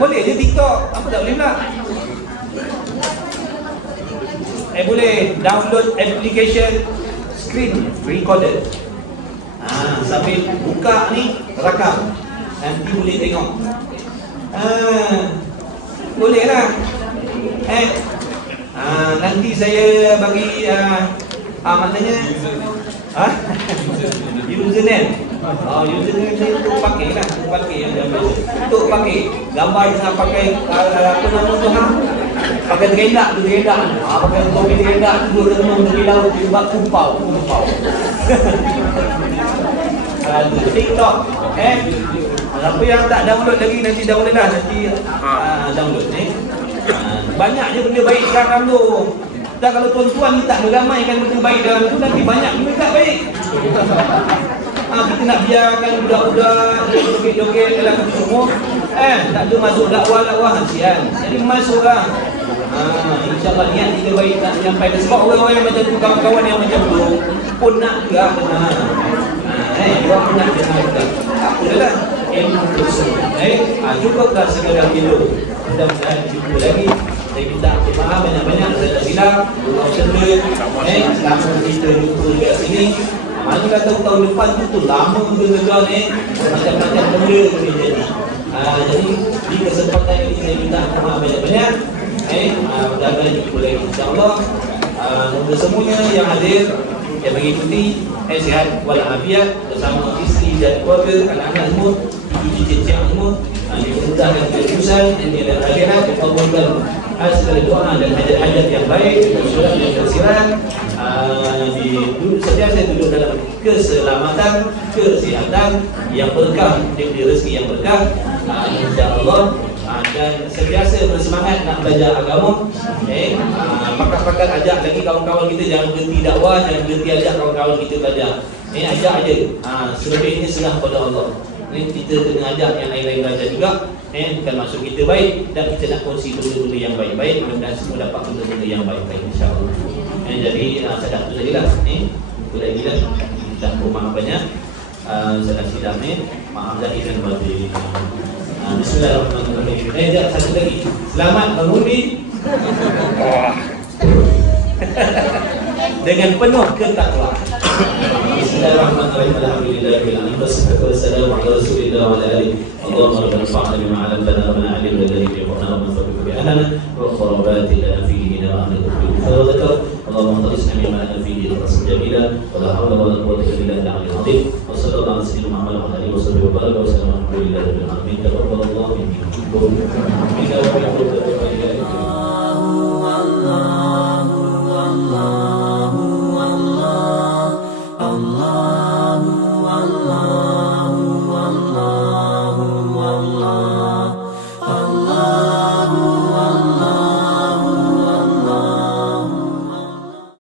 boleh je TikTok. Apa tak boleh pula? Boleh download application screen recorder. Sambil buka ni rakam. Nanti boleh tengok. Boleh lah. Nanti saya bagi maknanya username. Username saya untuk pakai lah. Untuk pakai gambar jangan pakai apa nama tu pakai terendak tu terendak. Pakai topi terendak tu renung tepi laut buat kumpau. TikTok. Apa yang tak download lagi nanti download lah. Nanti download banyaknya benda baik sekarang tu. Dan kalau tuan-tuan ni tak meramaikan benda baik dalam tu, nanti banyak benda tak baik. Kita nak biarkan budak-budak joget-joget dalam semua, tak ada masuk dakwah kasihan. Jadi masuklah. InsyaAllah niat kita baik tak sampai. Sebab orang-orang yang macam tu, kawan-kawan yang macam tu pun nak juga dengar. Orang pun nak dengar juga. Apa dah lah ilmu tersebut. Cukuplah sekadar tidur. Mudah-mudahan jumpa lagi. Saya minta maaf banyak-banyak. Saya tak silap. Allah sendiri. Selama kita jumpa dekat sini, mana kata tahun depan tu lama benda ni, macam-macam benda boleh jadi. Jadi di kesempatan ini saya minta maaf banyak-banyak. Mudah-mudahan jumpa lagi insyaAllah. Untuk semuanya yang hadir, yang mengikuti, sihat walafiat bersama isteri dan keluarga, anak-anak semua, cucu-cucu semua, diperintahkan kejurusan dan di akhirat dikabulkan segala doa dan hajat-hajat yang baik, surat yang tersirat, sentiasa duduk dalam keselamatan, kesihatan yang berkah, diberi rezeki yang berkah, insyaAllah. Dan sentiasa bersemangat nak belajar agama. Pakar-pakar ajak lagi kawan-kawan kita, jangan berhenti dakwah, jangan berhenti ajak kawan-kawan kita belajar. Ajak aja. Selebihnya serah pada Allah. Kita kena ajak yang lain-lain belajar juga. Bukan maksud kita baik, dan kita nak kongsi benda-benda yang baik-baik. Mudah-mudahan semua dapat benda-benda yang baik-baik insyaAllah. Jadi sedap tu sajalah. Itu lagi lah. Dan maaf banyak. Sedap sidang ni. Maaf lahir dan batin. Bismillahirrahmanirrahim. Satu lagi. Selamat mengundi dengan penuh ketakwaan. Bismillahirrahmanirrahim. Alhamdulillahirabbil alamin. Wassalamu ala Rasulillah wa ala alihi. Allahumma rabbana fa'alna bima 'allamtana wa 'allimna alladhi yanfa'una wa anfa'na bi ahlana wa khurabati lana fihi ila ahli al-dhikr wa dhikr. Allahumma khalisna mimma lana fihi rasul jamila wa la hawla wa la quwwata illa billah al-'aliyyil 'azim. Wa sallallahu ala sayyidina Muhammad wa alihi wa sahbihi wa baraka wa sallam. Alhamdulillahirabbil alamin. Taqabbalallahu minkum.